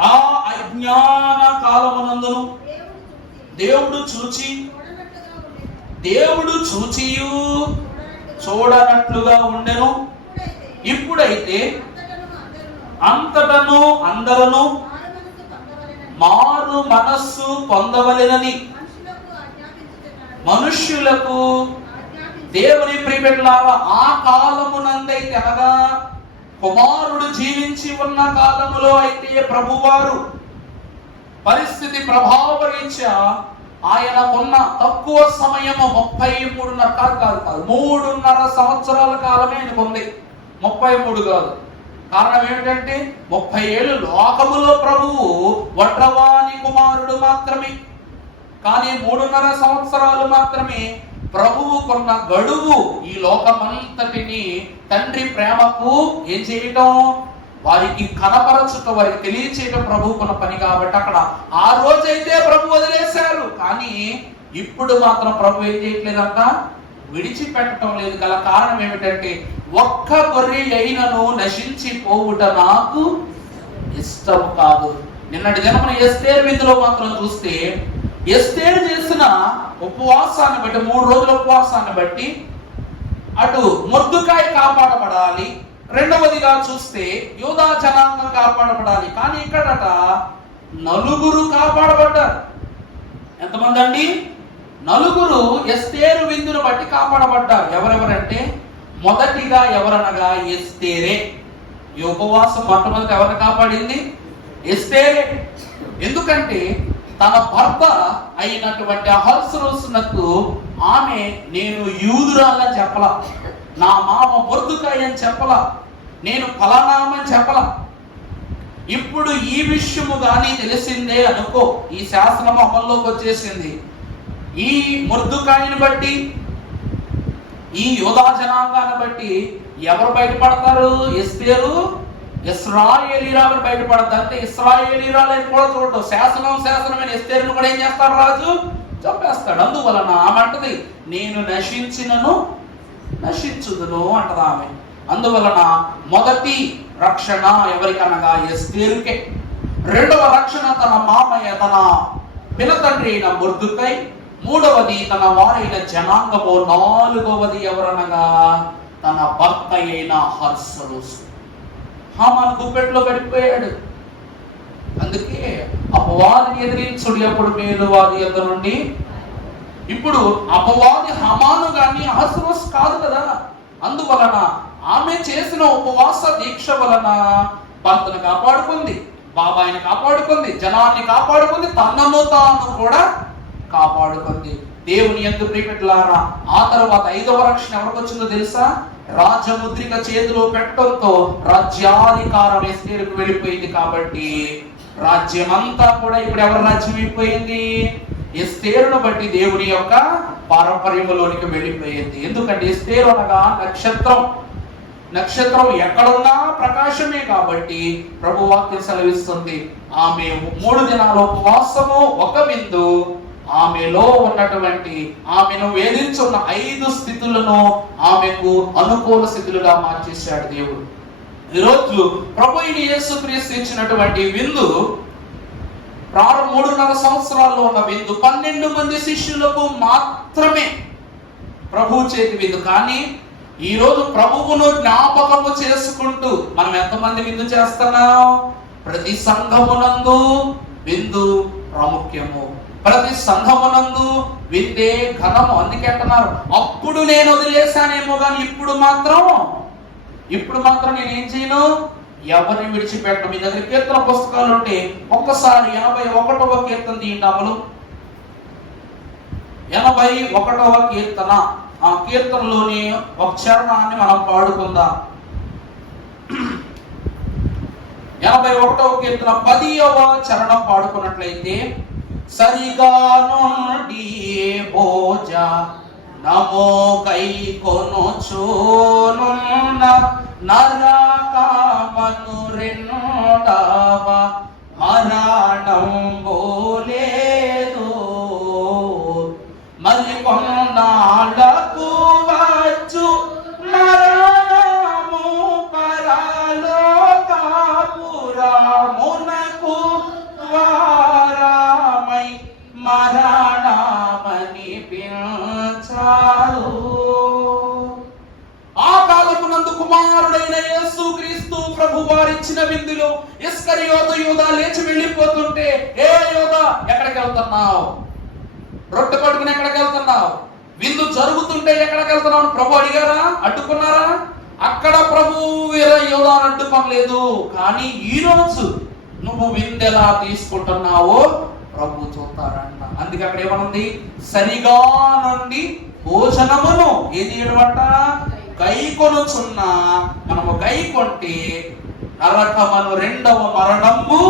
ఆ అజ్ఞాన కాలమునందును దేవుడు చూచియు చూడనట్లుగా ఉండెను. ఇప్పుడైతే అంతటను అందరూ మారు మనస్సు పొందవలెనని మనుష్యులకు దేవుని ప్రియబిడ్డలారా, ఆ కాలమునందైతే అనగా కుమారుడు జీవించి ఉన్న కాలములో అయితే ప్రభువారు పరిస్థితి ప్రభావరీత్యా ఆయనకున్న తక్కువ సమయము 3.5 సంవత్సరాల కాలమే ఆయనకు ఉంది, 33 కాదు. కారణం ఏమిటంటే 30 ఏళ్ళు లోకములో ప్రభువు ఒంటవాని కుమారుడు మాత్రమే. కానీ 3.5 సంవత్సరాలు మాత్రమే ప్రభువు కొన్న గడువు. ఈ లోకమంతటిని తండ్రి ప్రేమకు ఏం చేయటం, వారికి కనపరచుట, వారికి తెలియచేయటం ప్రభువుకున్న పని. కాబట్టి అక్కడ ఆ రోజైతే ప్రభు వదిలేశారు, కానీ ఇప్పుడు మాత్రం ప్రభు ఏం చేయట్లేదంట, విడిచిపెట్టడం లేదు. గల కారణం ఏమిటంటే, ఒక్క గొర్రె అయినను నశించి పోవుట నాకు ఇష్టం కాదు. నిన్నటి దినమున ఎస్తేరు విందులో మాత్రం చూస్తే, ఎస్తేరు చేసిన ఉపవాసాన్ని బట్టి, 3 రోజుల ఉపవాసాన్ని బట్టి అటు మొర్దుకాయ కాపాడబడాలి, రెండవదిగా చూస్తే యూదా జనాంగం కాపాడబడాలి. కానీ ఇక్కడట 4 కాపాడబడ్డారు. ఎంతమంది అండి? 4 ఎస్తేరు విందును బట్టి కాపాడబడ్డారు. ఎవరెవరంటే, మొదటిగా ఎవరనగా ఎస్తేరే. ఈ ఉపవాసం మొట్టమొదటి ఎవరిని కాపాడింది? ఎస్తేరే. ఎందుకంటే తన భర్త అయినటువంటి అహస్వరోసునకు ఆమె నేను యూదురాలని చెప్పలా, నా మామ మొర్దుకాయ అని చెప్పలా, నేను ఫలానామని చెప్పలా. ఇప్పుడు ఈ విషయము గాని తెలిసిందే అనుకో, ఈ శాసనం అమల్లోకి వచ్చేసింది. ఈ మొర్దుకాయని బట్టి, ఈ యూదా జనాంగాన్ని బట్టి ఎవరు బయటపడతారు? ఎస్తేరు ఇశ్రాయేలీరాలు బయటపడతారు. అంటే ఇశ్రాయేలీరాలని కూడా చూడటం, శాసనమైన ఎస్తేరును కూడా ఏం చేస్తాడు? రాజు చంపేస్తాడు. అందువలన ఆమె అంటది, నేను నశించినను నశించుదును అంటది ఆమె. అందువలన మొదటి రక్షణ ఎవరికనగా ఎస్తేరుకే. రెండవ రక్షణ తన మామయ్య, తన పినతండ్రి అయిన మొర్దుకై. మూడవది తన వారైన జనాంగము. నాలుగవది ఎవరనగా తన భర్త అయిన అహస్వరోసు. హామాను గుప్పెట్లో పడిపోయాడు. అందుకే అపవాదిని ఎదిరించుడు ఎప్పుడు మేలు వాది యొద్ద నుండి. ఇప్పుడు అపవాది హామాను గాని అహస్వరోసు కాదు కదా. అందువలన ఆమె చేసిన ఉపవాస దీక్ష వలన భర్తను కాపాడుకుంది, బాబాయిని కాపాడుకుంది, జనాన్ని కాపాడుకుంది, తనను తాను కూడా కాపాడుకుంది. దేవుని యందు ప్రియమిత్రులారా, ఆ తర్వాత 5వ రక్షణ ఎవరికి వచ్చిందో తెలుసా? రాజముద్రిక చేతిలో పెట్టడంతో రాజ్యాధికారం ఎస్తేరుకు వెళ్ళిపోయింది. కాబట్టి రాజ్యం అంతా కూడా ఇప్పుడు ఎవరి రాజ్యం అయిపోయింది? ఎస్తేరును బట్టి దేవుని యొక్క పారంపర్యంలోనికి వెళ్ళిపోయింది. ఎందుకంటే ఎస్తేరు అనగా నక్షత్రం. నక్షత్రం ఎక్కడున్నా ప్రకాశమే. కాబట్టి ప్రభు వాక్యం సెలవిస్తుంది, ఆమె 3 దినాల ఉపవాసము, ఒక విందు, ఆమెలో ఉన్నటువంటి ఆమెను వేధించున్న 5 స్థితులను ఆమెకు అనుకూల స్థితులుగా మార్చేశాడు దేవుడు. ఈరోజు ప్రభు అయిన యేసుక్రీస్తు ఇచ్చినటువంటి విందు 3.5 సంవత్సరాల్లో ఉన్న విందు 12 మంది శిష్యులకు మాత్రమే ప్రభు చేతి విందు. కానీ ఈ రోజు ప్రభువును జ్ఞాపకము చేసుకుంటూ మనం ఎంతమంది విందు చేస్తున్నాం? ప్రతి సంఘమునందు విందు ప్రాముఖ్యము, ప్రతి సంఘమునందు విందే ఘనము. అందుకే అంటున్నారు, అప్పుడు నేను వదిలేశానేమో కానీ ఇప్పుడు మాత్రం నేను ఏం చేయను, ఎవరిని విడిచిపెట్టను. మీ దగ్గర కీర్తన పుస్తకాలు ఉంటే ఒక్కసారి 81వ కీర్తన తీయండి. అమలు 81వ కీర్తన. ఆ కీర్తనలోని ఒక చరణాన్ని మనం పాడుకుందాం. 81వ కీర్తన 10వ చరణం పాడుకున్నట్లయితే, సరిగా నుండి భోజ నమో కై కొనుచునున్న నరకమను రెండవ మరణం బోలేదు, మరి కొన్నాళ్ళకు వచ్చు మరణము పరలోకపురమునకు వారమై మరణమని పిలిచారు. ఆ కాలమునందు కుమారుడైన యేసుక్రీస్తు ప్రభు వారిచ్చిన విందులో ఇస్కరియోతు యూదా లేచి వెళ్ళిపోతుంటే, ఏ యూదా ఎక్కడికి వెళ్తున్నావు? రొట్టె పట్టుకుని ఎక్కడికి వెళ్తున్నావు? విందు జరుగుతుంటే ఎక్కడికి వెళ్తున్నావు? ప్రభు అడిగారా? అడ్డుకున్నారా? అక్కడ ప్రభు వేరే యూదాను అడ్డుకోలేదు. కానీ ఈ రోజు నువ్వు విందు ఎలా తీసుకుంటున్నావో ప్రభు చూస్తారంట. అందుకే అక్కడ ఏమనుంది? సరిగా నుండి భోజనమును ఏది ఏడమంట? గైకొనుచున్న. మనము గైకొంటే నరకమను రెండవ మరణము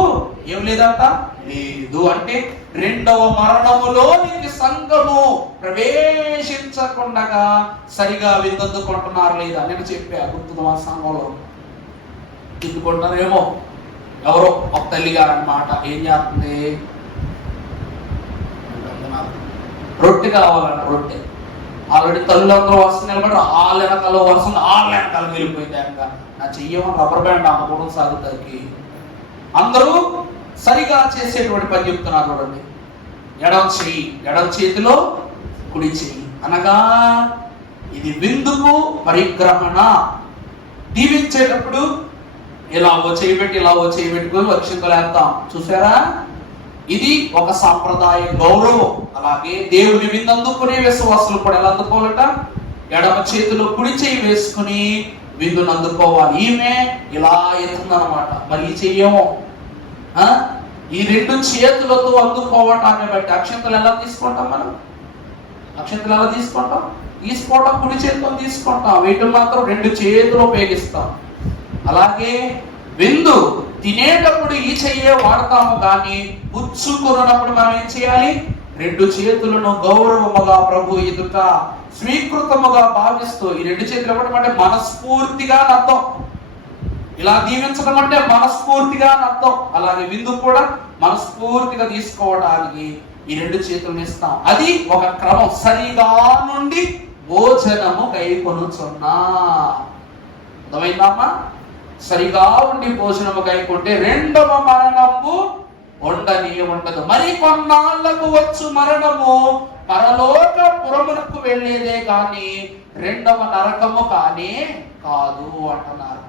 ఏం లేదంట లేదు. అంటే రెండవ మరణములోనికి సంఘము ప్రవేశించకుండా సరిగా విందుకుంటున్నారు లేదా? నేను చెప్పా గుర్తుగా మా సంఘంలో విందుకుంటారేమో. ఎవరో ఒక తల్లి గారు అన్నమాట ఏం చేస్తుంది, రొట్టె కావాలంట. రొట్టె ఆల్రెడీ తల్లులందరూ వరుస నిలబడి వాళ్ళ వెనకాల వరుస వాళ్ళ వెనకాల వెళ్ళిపోయింది. ఇంకా నా చెయ్యమని రబ్బర్ బ్యాండ్ అమ్ముకోవడం సాగుతానికి అందరూ సరిగా చేసేటువంటి పని చెప్తున్నారు. చూడండి, ఎడమ చేతిలో కుడి చెయ్యి అనగా ఇది విందుకు పరిగ్రహణ. దీవించేటప్పుడు ఇలాగో చేయబెట్టి ఇలాగో చేయబెట్టుకొని అక్షింతలు వేస్తాం. చూసారా, ఇది ఒక సాంప్రదాయ గౌరవం. అలాగే దేవుని విందు అందుకునే విశ్వాసులు కూడా ఎలా అందుకోవాలట? ఎడమ చేతిలో కుడి చేయి వేసుకుని విందును అందుకోవాలి. ఈమె ఇలా ఎత్తుందన్నమాట. మరి ఈ చెయ్యేమో ఈ రెండు చేతులతో అందుకోవటాన్ని బట్టి అక్షంతలు ఎలా తీసుకుంటాం? మనం అక్షంతలు ఎలా తీసుకుంటాం? తీసుకోవటం కుడి చేతితో తీసుకుంటాం, వీటిని మాత్రం రెండు చేతులు ఉపయోగిస్తాం. అలాగే విందు తినేటప్పుడు ఈ చెయ్యే వాడతాము, కానీ పుచ్చుకున్నప్పుడు మనం ఏం చేయాలి? రెండు చేతులను గౌరవముగా ప్రభు ఎదుట స్వీకృతముగా భావిస్తూ ఈ రెండు చేతులు ఇవ్వడం అంటే మనస్ఫూర్తిగా అర్థం. ఇలా దీవించడం అంటే మనస్ఫూర్తిగా అర్థం. అలాగే విందు కూడా మనస్ఫూర్తిగా తీసుకోవడానికి ఈ రెండు చేతులను ఇస్తాం. అది ఒక క్రమం. సరిగా నుండి భోజనము కైకొనుచున్నా. అర్థమైందమ్మా? సరిగా ఉండి భోజనము కైకుంటే రెండవ మరణము ఉండదు. మరి కొన్నాళ్లకు వచ్చు మరణము పరలోక పురమునకు వెళ్ళేదే కానీ రెండవ నరకము కానీ కాదు అంటున్నారు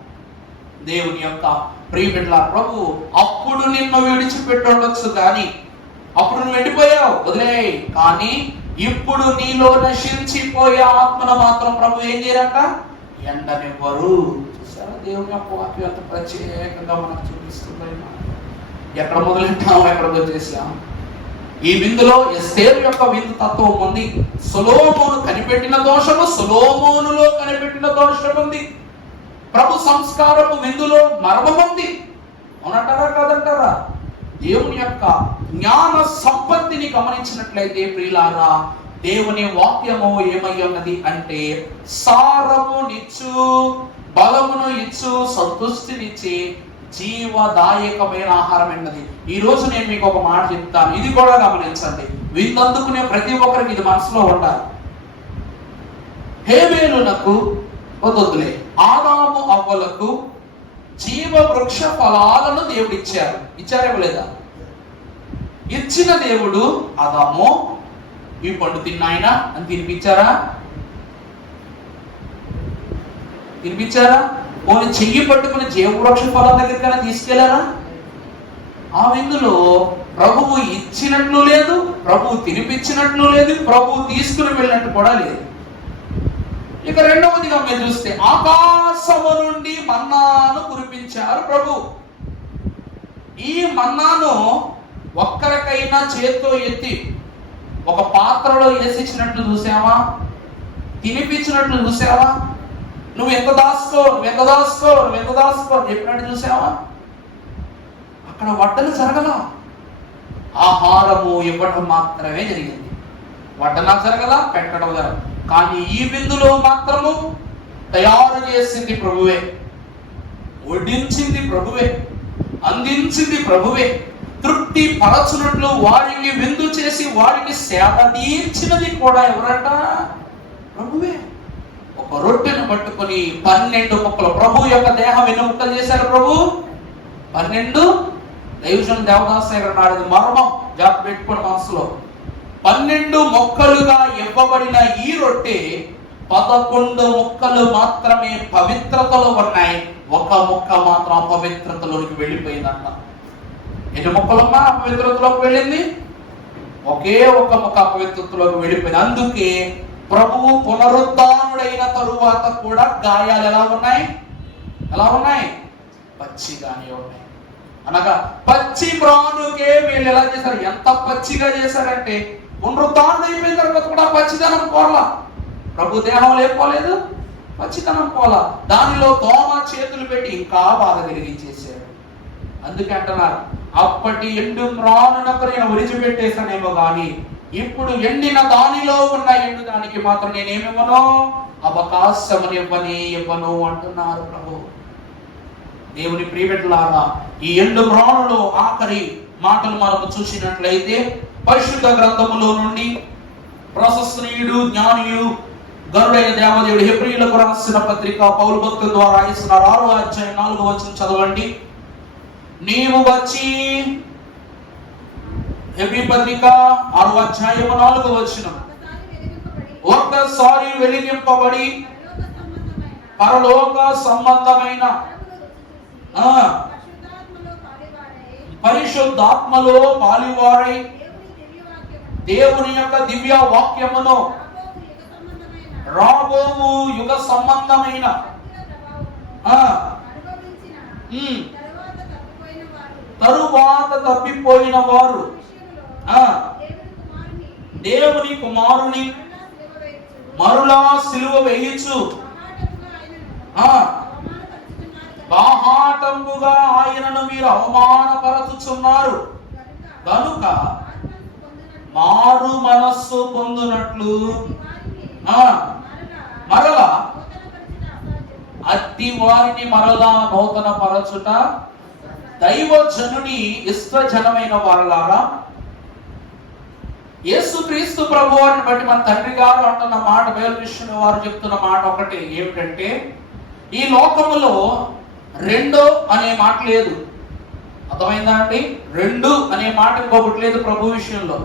దేవుని యొక్క ప్రియబిడ్డల ప్రభు. అప్పుడు నిన్ను విడిచిపెట్టుండొచ్చు, కానీ అప్పుడు నువ్వు వెళ్ళిపోయావు, వదిలే. కానీ ఇప్పుడు నీలో నశించిపోయే ఆత్మను మాత్రం ప్రభు ఏం చేయరంట? ఎండనివ్వరు. చూసారా, దేవుని యొక్క వాక్యం ఎంత ప్రత్యేకంగా మనకు చూపిస్తుంది. ఎక్కడ మొదలెట్టాము, ఎక్కడ వచ్చేసాము. ఈ విందులో ఎస్తేరు యొక్క విందు తత్వం ఉంది. సొలొమోను కనిపెట్టిన దోషము సొలొమోనులో కనిపెట్టిన దోషం ఉంది. ప్రభు సంస్కారము విందులో మర్మం ఉంది. అవునంటారా కాదంటారా? దేవుని యొక్క జ్ఞాన సంపత్తిని గమనించినట్లయితే ప్రియులారా, దేవుని వాక్యము ఏమై ఉన్నది అంటే సారమునిచ్చు, బలమును ఇచ్చు, సంతృష్టినిచ్చి జీవదాయకమైన ఆహారం అన్నది. ఈ రోజు నేను మీకు ఒక మాట చెప్తాను, ఇది కూడా గమనించండి. విందందుకునే ప్రతి ఒక్కరికి ఇది మనసులో ఉండాలి. హేబేలునకు వద్దులే, ఆదాము అవ్వలకు జీవ వృక్ష ఫలాలను దేవుడు ఇచ్చారు. ఇచ్చారేమో? ఇచ్చిన దేవుడు ఆదాము ఈ పండు తిన్నాయన అని తినిపించారా? ఓని చెయ్యి పట్టుకుని జీవవృక్ష ఫలం దగ్గరికైనా తీసుకెళ్లారా? ఆ విందులో ప్రభువు ఇచ్చినట్లు లేదు, ప్రభువు తినిపించినట్లు లేదు, ప్రభువు తీసుకుని వెళ్ళినట్టు కూడా లేదు. ఇక రెండవదిగా మీరు చూస్తే ఆకాశము నుండి మన్నాను కురిపించారు ప్రభు. ఈ మన్నాను ఒక్కరికైనా చేత్తో ఎత్తి ఒక పాత్రలో వేసిచ్చినట్లు చూసావా? తినిపించినట్లు చూసావా? నువ్వు ఎంత దాసుకో అని చెప్పినట్టు చూసావా? అక్కడ వడ్డన జరగల, ఆహారము ఇవ్వడం మాత్రమే జరిగింది. వడ్డన జరగల, పెట్టడం జరగల. కానీ ఈ విందులో మాత్రము తయారు చేసింది ప్రభువే, వడ్డించింది ప్రభువే, అందించింది ప్రభువే, తృప్తి పరచునట్లు వారికి విందు చేసి వారికి సేవ తీర్చినది కూడా ఎవరంట? ప్రభువే. ఒక రొట్టెను పట్టుకొని 12 ముక్కలు, ప్రభు యొక్క దేహం ఎన్ని ముక్కలు చేశారు ప్రభు? 12. దైవజనుడు దేవదాసయ్య గారు నాడు మర్మం జాగ్రత్త పెట్టుకోండి మనసులో. 12 ముక్కలుగా ఇవ్వబడిన ఈ రొట్టె 11 ముక్కలు మాత్రమే పవిత్రతలో ఉన్నాయి, ఒక ముక్క మాత్రం అపవిత్రతలోకి వెళ్ళిపోయిందంట. ఎన్ని ముక్కలమ్మా అపవిత్రతలోకి వెళ్ళింది? ఒకే ఒక ముక్క అపవిత్రతలోకి వెళ్ళిపోయింది. అందుకే ప్రభువు పునరుద్ధానుడైన తరువాత కూడా గాయాలు ఎలా ఉన్నాయి? పచ్చిగానే ఉన్నాయి. అనగా పచ్చి ప్రాణుకే వీళ్ళు ఎలా చేశారు? ఎంత పచ్చిగా చేశారంటే పునరుద్ధానం అయిపోయిన తర్వాత కూడా పచ్చిదనం పోలా. ప్రభు దేహం లేకపోలేదు, పచ్చిదనం పోలా. దానిలో తోమ చేతులు పెట్టి ఇంకా బాధ కలిగించేశారు. అందుకే అంటున్నారు అప్పటి ఎండు మ్రానునకు నేను విడిచిపెట్టేసానేమో గాని ఇప్పుడు ఎండిన దానిలో ఉన్న ఎండు దానికి మాత్రం నేనేమివ్వను, అవకాశమునివ్వను అంటున్నారు ప్రభు. దేవుని ప్రియబిడ్డలారా, ఈ ఎండు మ్రానులో ఆఖరి మాటలు మనము చూసినట్లయితే పరిశుద్ధ గ్రంథములో నుండి ప్రశస్తనీయుడు, జ్ఞానియు, గరుడైన దేవదేవుడు హెబ్రీయులకు రాసిన పత్రిక పౌలు భక్తుల ద్వారా రాయిస్తున్నారు. 6వ అధ్యాయం 4వ వచనం చదవండి. నీవు వచ్చి, హెబ్రీ పత్రిక 6వ అధ్యాయం 4వ వచనం, ఒక్కసారి వెలిగింపబడి పరలోక సంబంధమైన పరిశుద్ధాత్మలో పాలివారై దేవుని యొక్క దివ్య వాక్యమును రాబోవు యుగ సంబంధమైన తరువాత తప్పిపోయిన వారు దేవుని కుమారుని మరులా సిలువ వేయచ్చు బాహాటంబుగా ఆయనను మీరు అవమానపరచుచున్నారు కనుక మారు మనస్సు పొందునట్లు మరలా అట్టి వారిని మరలా నూతన పరచుట దైవజనుని ఇష్టజనమైన వారలారా, యేసుక్రీస్తు ప్రభువారిని బట్టి మన తండ్రి గారు అంటున్న మాట, బయలుదేరుతున్న వారు చెప్తున్న మాట ఒకటి ఏమిటంటే, ఈ లోకములో రెండో అనే మాట లేదు. అర్థమైందా అండి? రెండు అనే మాట ఇంకొకటి లేదు ప్రభు విషయంలో.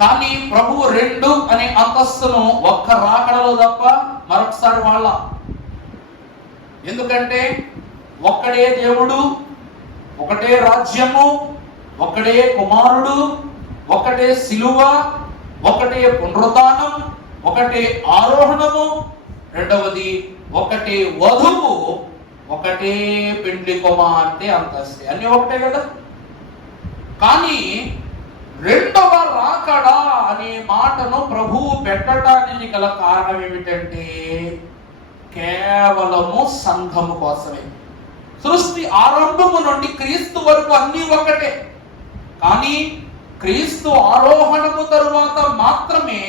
కానీ ప్రభువు రెండు అనే అంతస్తును ఒక్క రాకడలో తప్ప మరొకసారి వాళ్ళ. ఎందుకంటే ఒక్కడే దేవుడు, ఒకటే రాజ్యము, ఒకటే కుమారుడు, ఒకటే సిలువ, ఒకటే పునరుద్ధానం, ఒకటే ఆరోహణము, రెండవది ఒకటే వధువు, ఒకటే పెండ్లి కుమార్తె అంతస్తే, అన్ని ఒకటే కదా. కానీ రెండవ రాకడా అనే మాటను ప్రభువు పెట్టడానికి గల కారణం ఏమిటంటే కేవలము సంఘము కోసమే. సృష్టి ఆరంభము నుండి క్రీస్తు వరకు అన్ని ఒకటే. కానీ క్రీస్తు ఆరోహణము తరువాత మాత్రమే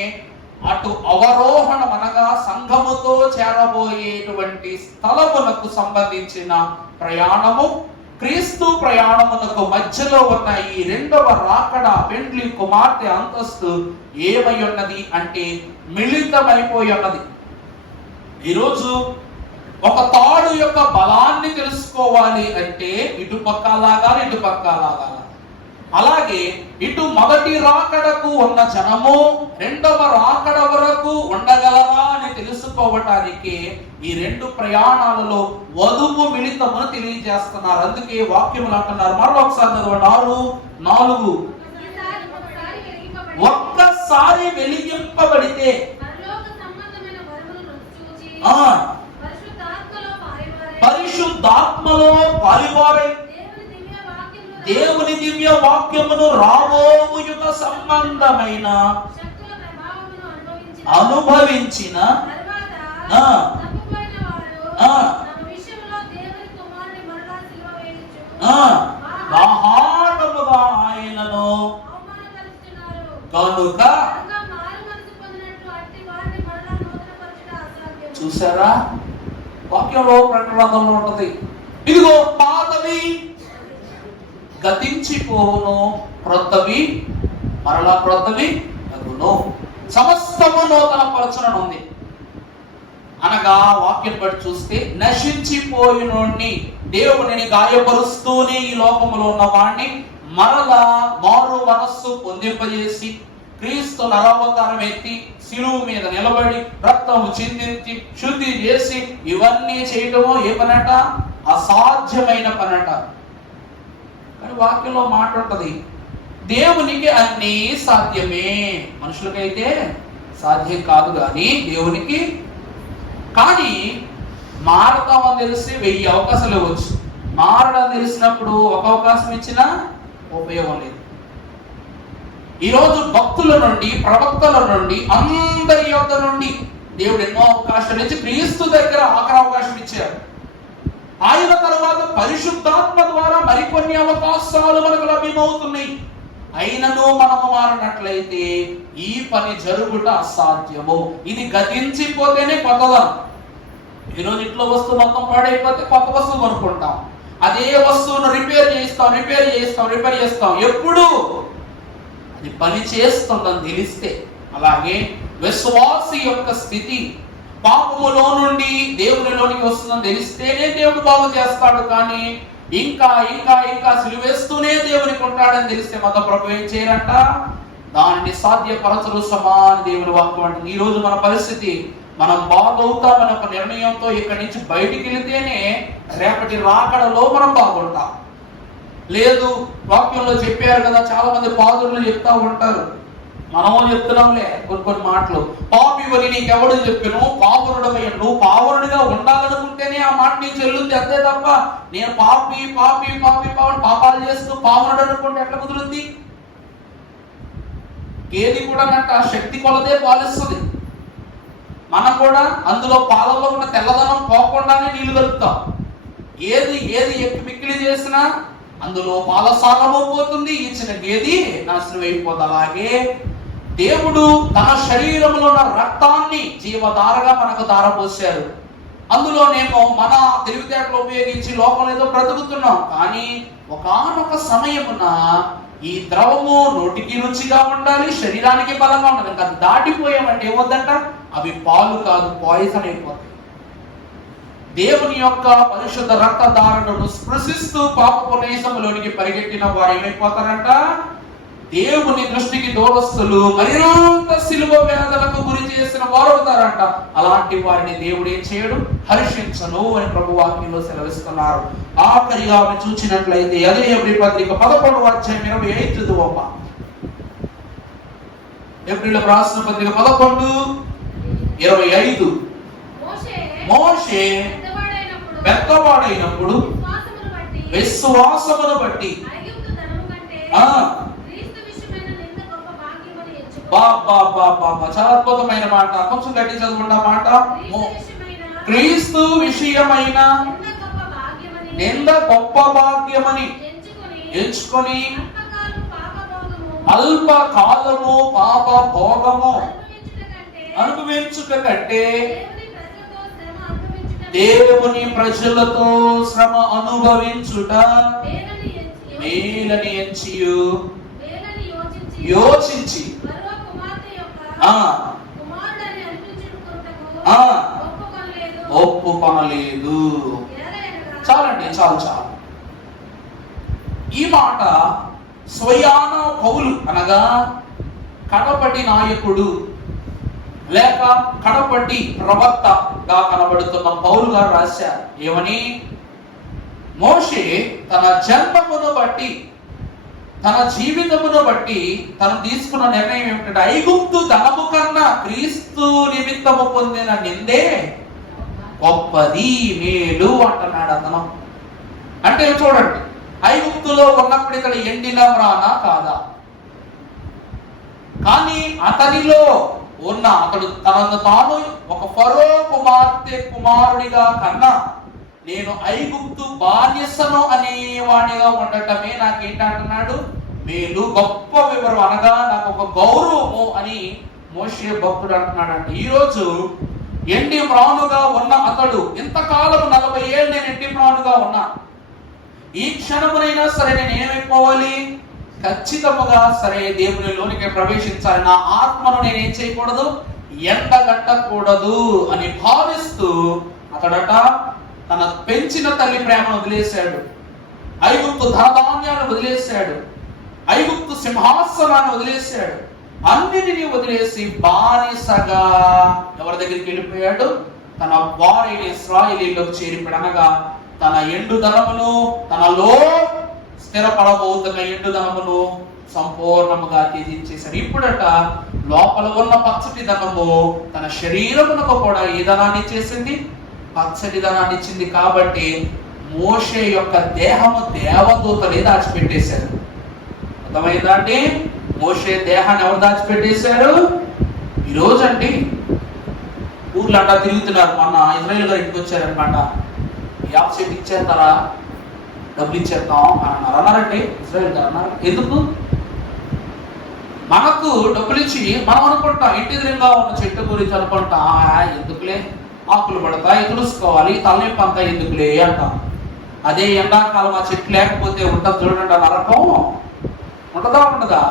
అటు అవరోహణం అనగా సంఘముతో చేరబోయేటువంటి స్థలమునకు సంబంధించిన ప్రయాణము, క్రీస్తు ప్రయాణమునకు మధ్యలో ఉన్న ఈ రెండవ రాకడ పెండ్లి కుమార్తె అంతస్తు ఏమై ఉన్నది అంటే మిళితమైపోయి ఉన్నది. ఈరోజు ఒక తాడు యొక్క బలాన్ని తెలుసుకోవాలి అంటే ఇటు పక్క లాగాలి, ఇటు పక్క లాగాలి. అలాగే ఇటు మొదటి రాకడకు ఉన్న జనము రెండవ రాకడ వరకు ఉండగలరా అని తెలుసుకోవటానికి ఈ రెండు ప్రయాణాలలో వధువు మిళితమును తెలియజేస్తున్నారు. అందుకే వాక్యములు అంటున్నారు, మరొకసారి చదవండి, 6:4 ఒక్కసారి వెలిగింపబడితే పరిశుద్ధాత్మలో పాలివారై దేవుని దివ్య వాక్యమును రాబోవు యుగ సంబంధమైన అనుభవించిన మహానముగా ఆయనను కనుక చూసారా, వాక్యంలో ప్రకటనలో ఉంటది, ఇదిగో పాతవి గతించిపోవును, క్రొత్తవి మరలా క్రొత్తవి అగును, సమస్తము నూతన పరచుననుంది. అనగా వాక్యం బట్టి చూస్తే నశించిపోయినోడిని, దేవునిని గాయపరుస్తూనే ఈ లోకములో ఉన్న వాడిని మరలా మారు మనస్సు పొందింపజేసి క్రీస్తు నరవతారం ఎత్తి శిలువ మీద నిలబడి రక్తము చిందించి శుద్ధి చేసి ఇవన్నీ చేయటము ఏ పనట? అసాధ్యమైన పనట. కానీ వాక్యంలో మాట ఉంటది, దేవునికి అన్నీ సాధ్యమే, మనుషులకైతే సాధ్యం కాదు కానీ దేవునికి. కానీ మారతామని తెలిసి 1000 అవకాశాలు ఇవ్వచ్చు, మారడం తెలిసినప్పుడు ఒక అవకాశం ఇచ్చినా ఉపయోగం లేదు. ఈరోజు భక్తుల నుండి, ప్రవక్తల నుండి, అందరి యొక్క నుండి దేవుడు ఎన్నో అవకాశాలు ఇచ్చి క్రీస్తు దగ్గర ఆఖరి అవకాశం ఇచ్చారు. ఆయన తర్వాత పరిశుద్ధాత్మ ద్వారా మరికొన్ని అవకాశాలు మనకు లభ్యమవుతున్నాయి. అయినను మనము మారినట్లయితే ఈ పని జరుగుట అసాధ్యము. ఇది గతించిపోతేనే కొత్తదనం. ఈరోజు ఇంట్లో వస్తువు మొత్తం పాడైపోతే కొత్త వస్తువు కొనుక్కుంటాం. అదే వస్తువును రిపేర్ చేస్తాం. ఎప్పుడు అది పని చేస్తుందని తెలిస్తే. అలాగే విశ్వాసి యొక్క స్థితి పాపములో నుండి దేవునిలోనికి వస్తుందని తెలిస్తేనే దేవుడు బాగు చేస్తాడు. కానీ ఇంకా సిలువేస్తూనే దేవునికి ఉంటాడని తెలిస్తే మత ప్రభు ఏం చేయరంట? దానిని సాధ్యపరచరు సమాన దేవుని వాక్యం అంటే. ఈ రోజు మన పరిస్థితి, మనం బాగవుతామని ఒక నిర్ణయంతో ఇక్కడి నుంచి బయటికి వెళితేనే రేపటి రాకడలో మనం బాగుంటాం. లేదు, వాక్యంలో చెప్పారు కదా, చాలా మంది పాదులు చెప్తా ఉంటారు, మనము చెప్తున్నాంలే కొన్ని మాటలు. పాపివని నీకెవడు చెప్పాను, పావురుడమయ్య. నువ్వు పావురుడిగా ఉండాలనుకుంటేనే ఆ మాట నీకు చెల్లుంది, అంతే తప్ప నేను పాపాలు చేస్తూ పావురుడు అనుకుంటే ఎట్లా కుదురుద్ది? ఏది కూడా ఆ శక్తి కొలదే పాలిస్తుంది. మనం కూడా అందులో పాలల్లో ఉన్న తెల్లదనం పోకుండానే నీళ్లు కలుపుతాం. ఏది ఎక్కి మిక్కిలి చేసినా అందులో పాలసారము పోతుంది, ఇచ్చిన గేది నాశనం అయిపోతుంది. అలాగే దేవుడు తన శరీరంలో ఉన్న రక్తాన్ని జీవధారగా మనకు ధారపోసారు. అందులోనేమో మన తెలివితేటలు ఉపయోగించి లోపల ఏదో బ్రతుకుతున్నాం. కానీ ఒకానొక సమయమున ఈ ద్రవము నోటికి రుచిగా ఉండాలి, శరీరానికి బలంగా ఉండాలి. ఇంకా దాటిపోయామంటే ఏమవుద్దంట? అవి పాలు కాదు, పాయిజన్ అయిపోతాయి. దేవుని యొక్క పరిశుద్ధ రక్తధారణను స్పృశిస్తూ పాపపు నేసములోనికి పరిగెట్టిన వారు ఏమైపోతారంట? దేవుని దృష్టికి దూరస్తులు, మరింత సిలువ వేదనకు గురి చేసిన వారు అవుతారంట. అలాంటి వారిని దేవుడు ఏం చేయడు? హర్షించను అని ప్రభు వాక్యంలో సెలవిస్తున్నారు. ఆఖరిగా ఆమె చూచినట్లయితే అదే ఎబ్రీ పత్రిక 11వ అధ్యాయం 25 ఏప్రిల్ రాసిన పత్రిక 11:25 మోషే పెద్దవాడైనప్పుడు విశ్వాసమును బట్టి చాలా అద్భుతమైన మాట. కొంచెం గట్టి చదువుకుంటా మాట. క్రీస్తు విషయమైన నింద గొప్ప భాగ్యమని ఎంచుకొని అల్పకాలము పాప భోగము అనుభవించుట కంటే దేవుని ప్రజలతో శ్రమ అనుభవించుట మేలని యోచించి ఒప్పుకొనలేదు. చాలండి, చాలు. ఈ మాట స్వయాన పౌలు అనగా కడపటి నాయకుడు లేక కడపటి ప్రవక్తగా కనబడుతున్న పౌలు గారు రాశారు. ఏమని? మోషే తన జన్మమును బట్టి, తన జీవితమును బట్టి తను తీసుకున్న నిర్ణయం ఏమిటంటే ఐగుప్తు ధనము కన్నా క్రీస్తు నిమిత్తము పొందిన నిందే గొప్పది, మేలు అంటున్నాడు అతను. అంటే చూడండి, ఐగుప్తులో ఉన్నప్పుడు ఇక్కడ ఎండిన మ్రానా కాదా? కానీ అతనిలో ఉన్న అతడు తనను తాను ఒక ఫరో కుమారుడిగా కన్నా నేను ఐగుప్తు బానిసను అనేవాడిగా ఉండటమే నాకేంటంటున్నాడు? మేలు, గొప్ప వివరం, అనగా నాకు ఒక గౌరవము అని మోషే భక్తుడు అంటున్నాడంట. ఈరోజు ఎండి మ్రానుగా ఉన్న అతడు ఇంతకాలం 40 ఏళ్ళు నేను ఎండి మ్రానుగా ఉన్నా, ఈ క్షణమునైనా సరే నేను ఏమైపోవాలి? ఖచ్చితముగా సరే దేవునిలోనికి ప్రవేశించాలి. నా ఆత్మను నేనేం చేయకూడదు? ఎండగట్టకూడదు అని భావిస్తూ అతడట తన పెంచిన తల్లి ప్రేమను వదిలేశాడు, ఐగుప్తు ధనధాన్యాన్ని వదిలేశాడు, ఐగుప్తు సింహాసనాన్ని వదిలేశాడు, అన్నిటినీ వదిలేసి బానిసగా ఎవరి దగ్గరికి వెళ్ళిపోయాడు? తన వారైన ఇశ్రాయేలీయులకు చేరిపోయాడు. అనగా తన ఎండుదనమును, తనలో స్థిరపడబోతున్న ఎండుదనమును సంపూర్ణముగా త్యజించేశాడు. ఇప్పుడట లోపల ఉన్న పచ్చటి ధనము తన శరీరమునకు కూడా ఏ ధనాన్ని ఇచ్చేసింది? పచ్చటి ధనాన్ని ఇచ్చింది. కాబట్టి మోషే యొక్క దేహము దేవదూతలే దాచిపెట్టేశారు. అర్థమైందా అండి? మోషే దేహాన్ని ఎవరు దాచిపెట్టేశారు? ఈరోజు అండి ఊర్లంటా తిరుగుతున్నారు. మొన్న ఇజ్రాయేల్ గారు ఇంటికి వచ్చారనమాట. యాప చెట్టు ఇచ్చేస్తారా, డబ్బులు ఇచ్చేస్తాం అని అన్నారండి ఇజ్రాయేల్ అన్నారు. ఎందుకు? మనకు డబ్బులు ఇచ్చి మనం అనుకుంటాం, ఇంటి ఎదురుగా ఉన్న చెట్టు గురించి అనుకుంటాం, ఎందుకులే ఆకులు పడతాయి, తులుసుకోవాలి, తలనొప్పి అంతా ఎందుకులే అంటాం. అదే ఎండాకాలం ఆ చెట్టు లేకపోతే ఉంటుంది చూడండి, నరకం ఉంటుందా ఉండదా?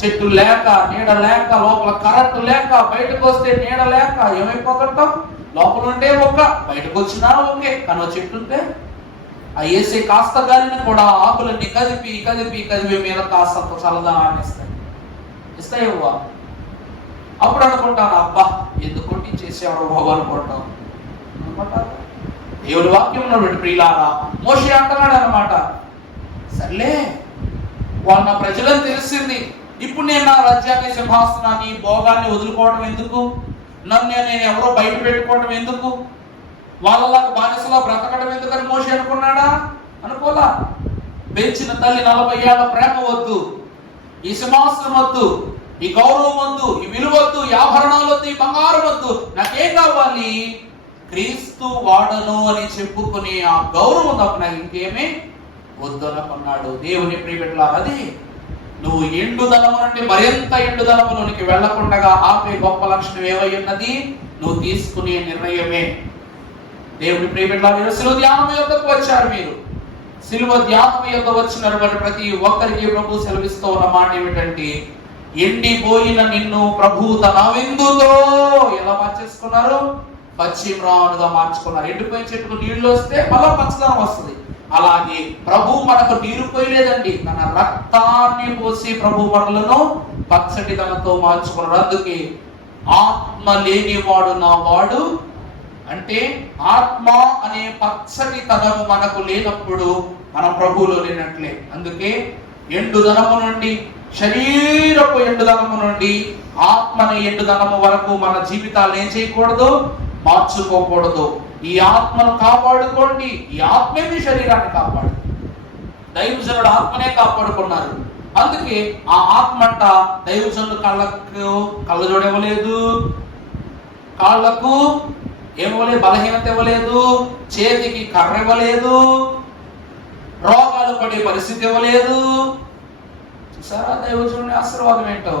చెట్టు లేక, నీడ లేక, లోపల కరెంటు లేక, బయటకు వస్తే నీడ లేక ఏమైపోతుంటాం? లోపల ఉంటే ఒక్క, బయటకు వచ్చినా ఓకే, కానీ చెట్టు ఉంటే ఆ వేసే కాస్త గాలిని కూడా ఆకులన్నీ కదిపి కదిపి కదిపి మీద కాస్తంత చల్లదనాన్ని ఇస్తాయవ్వా. అప్పుడు అనుకుంటాను, అబ్బా ఎందుకు చేసేవాడు బాబు అనుకుంటాం. దేవుడి వాక్యం ఉన్నటువంటి ప్రియులారా, మోషే అంటున్నాడు అనమాట, సర్లే వాళ్ళు నా ప్రజలని తెలిసింది, ఇప్పుడు నేను నా రాజ్యాన్ని, సింహాసనాన్ని, భోగాన్ని వదులుకోవడం ఎందుకు? నన్ను నేను ఎవరో బయట పెట్టుకోవడం ఎందుకు? వాళ్ళలాగా బానిసలా బ్రతకడం ఎందుకని మోషే అనుకున్నాడా? అనుకోలా. పెంచిన తల్లి 40 ఏళ్ల ప్రేమ వద్దు, ఈ సింహాసనం వద్దు, ఈ గౌరవం వద్దు, ఈ విలువ వద్దు, ఈ ఆభరణాలు వద్దు, ఈ బంగారం వద్దు, నాకేం కావాలి? క్రీస్తు వాడను అని చెప్పుకుని ఆ గౌరవం తప్ప నాకు ఇంకేమీ వద్దు అనుకున్నాడు. దేవుని ప్రియబిడ్డలారా, అది నువ్వు ఎండుదనము నుండి మరింత ఎండుదనములోనికి వెళ్లకుండా ఆపే గొప్ప లక్షణం ఏమై ఉన్నది? నువ్వు తీసుకునే నిర్ణయమే. దేవుని ప్రియబిడ్డలారా, శిలువ ధ్యానం యొద్దకు వచ్చారు మీరు. శిలువ ధ్యానం యొద్ద వచ్చినటువంటి ప్రతి ఒక్కరికి ప్రభు సెలవిస్తూ ఉన్న మాట ఏమిటంటే, ఎండిపోయిన నిన్ను ప్రభు తన విందుతో ఎలా మార్చేసుకున్నారు? పచ్చిమ్రానుగా మార్చుకున్నారు. ఎండిపోయిన చెట్టుకు నీళ్లు వస్తే మళ్ళా పచ్చదనం వస్తుంది. అలాగే ప్రభు మనకు నీరు పోయలేదండి, తన రక్తాన్ని పోసి ప్రభు మనలను పచ్చటి తనతో మార్చుకున్నారు. అందుకే ఆత్మ లేనివాడు నా వాడు అంటే, ఆత్మ అనే పచ్చటి తనము మనకు లేనప్పుడు మనం ప్రభువులో లేనట్లే. అందుకే ఎండుదనము నుండి, శరీరపు ఎండుదనము నుండి ఆత్మని ఎండుదనము వరకు మన జీవితాలు ఏం చేయకూడదు? మార్చుకోకూడదు. ఈ ఆత్మను కాపాడుకోండి. ఈ ఆత్మే మీ శరీరాన్ని కాపాడు. దైవజనుడు ఆత్మనే కాపాడుకున్నారు. అందుకే ఆ ఆత్మ అంట దైవజనుడు కళ్ళజోడు ఇవ్వలేదు, కాళ్లకు ఏమవ్వలేదు, బలహీనత ఇవ్వలేదు, చేతికి కర్ర ఇవ్వలేదు, రోగాలు పడే పరిస్థితి ఇవ్వలేదు. చూసారా దైవజనుడి ఆశీర్వాదం ఏంటో?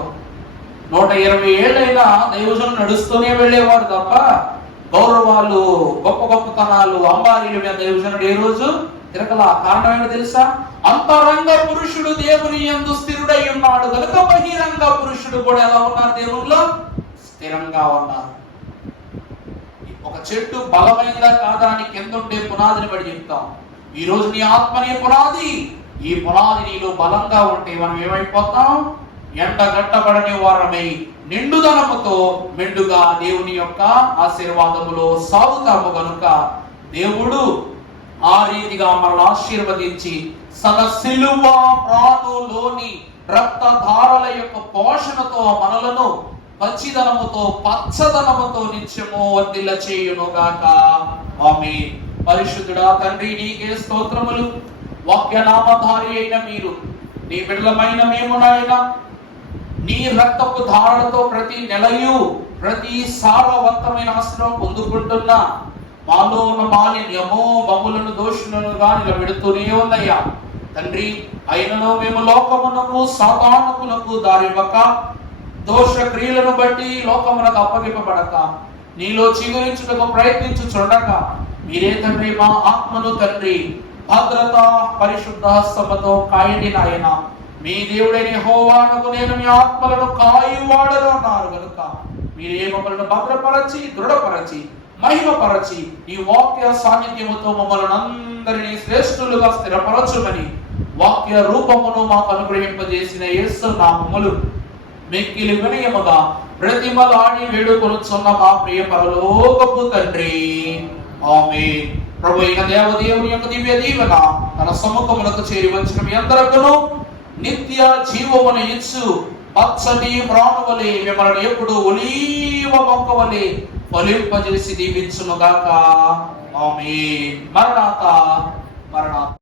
120 ఏళ్ళైనా దైవజనుడు నడుస్తూనే వెళ్ళేవాడు తప్ప గౌరవాలు, గొప్ప గొప్పతనాలు, అంబారీల మీద దైవజనుడు ఏ రోజు తిరగల. కారణం ఏంటో తెలుసా? అంతరంగ పురుషుడు దేవుని యందు స్థిరుడై ఉన్నాడు కనుక బహిరంగ పురుషుడు కూడా ఎలా ఉన్నారు? దేవునిలో స్థిరంగా ఉన్నారు. ఒక చెట్టు బలమైనదా కాదా అని కింద ఉండే పునాదిని బట్టి చెప్తాం. ఈ రోజు నీ ఆత్మని పునాది, ఈ పునాది నీలో బలంగా ఉంటే మనం ఏమైపోతాం? ఎండగట్టబడని వారమై నిండుదనముతో మెండుగా దేవుని యొక్క ఆశీర్వాదములో సాగుతాము. కనుక దేవుడు ఆ రీతిగా మనల్ని ఆశీర్వదించి తన సిలువ ప్రాణులోని రక్తధారల యొక్క పోషణతో మనలను పచ్చిదనముతో, పచ్చదనముతో నిత్యము వర్ధిల్ల చేయునుగాక. ఆమేన్. పరిశుద్ధుడా తండ్రి, నీకే స్తోత్రములు. వాక్యనామధారి అయిన మీరు, నీ బిడ్డలమైన మేము నాయనా, నీ రక్తపు ధారలతో ప్రతి నెలయు ప్రతి సారవంతమైన ఆశ్రయం పొందుకుంటున్న మాలో ఉన్న మాలిన్యము మమ్ములను దోషులను నిలబెడుతూనే ఉందయ్యా తండ్రి. అయినను మేము లోకమునకు సాతానుకులకు దారివ్వక, దోష క్రియలను బట్టి లోకమునకు అప్పగింపబడక, నీలో చిగురించుటకు ప్రయత్నించుచుండక మీరే తండ్రి మా ఆత్మను తండ్రి భద్రత పరిశుద్ధ హస్తముతో కాయండి నాయన. మీ దేవుడైన యెహోవానకు నేను మీ ఆత్మలను కాయువాడను అన్నారు కనుక మీరే మమ్మల్ని భద్రపరచి, దృఢపరచి, మహిమపరచి ఈ వాక్య సాన్నిధ్యముతో మమ్మల్ని అందరినీ శ్రేష్ఠులుగా స్థిరపరచుమని వాక్య రూపమును మాకు అనుగ్రహింపజేసిన యేసు నామములు మిక్కిలి వినయముగా ప్రతిమలాడి వేడుకొనుచున్న మా ప్రియ పరలోకపు తండ్రి. ఆమేన్. ప్రభు అయిన దేవదేవుని యొక్క దివ్య దీవెన తన సముఖమునకు చేరి వచ్చిన మీ అందరకును నిత్య జీవమును ఇచ్చు పచ్చటి ప్రాణువలే మిమ్మల్ని ఎప్పుడు ఒలీవ మొక్క వలె ఫలింపజేసి దీవించునుగాక. ఆమేన్. మరణాత మరణాత.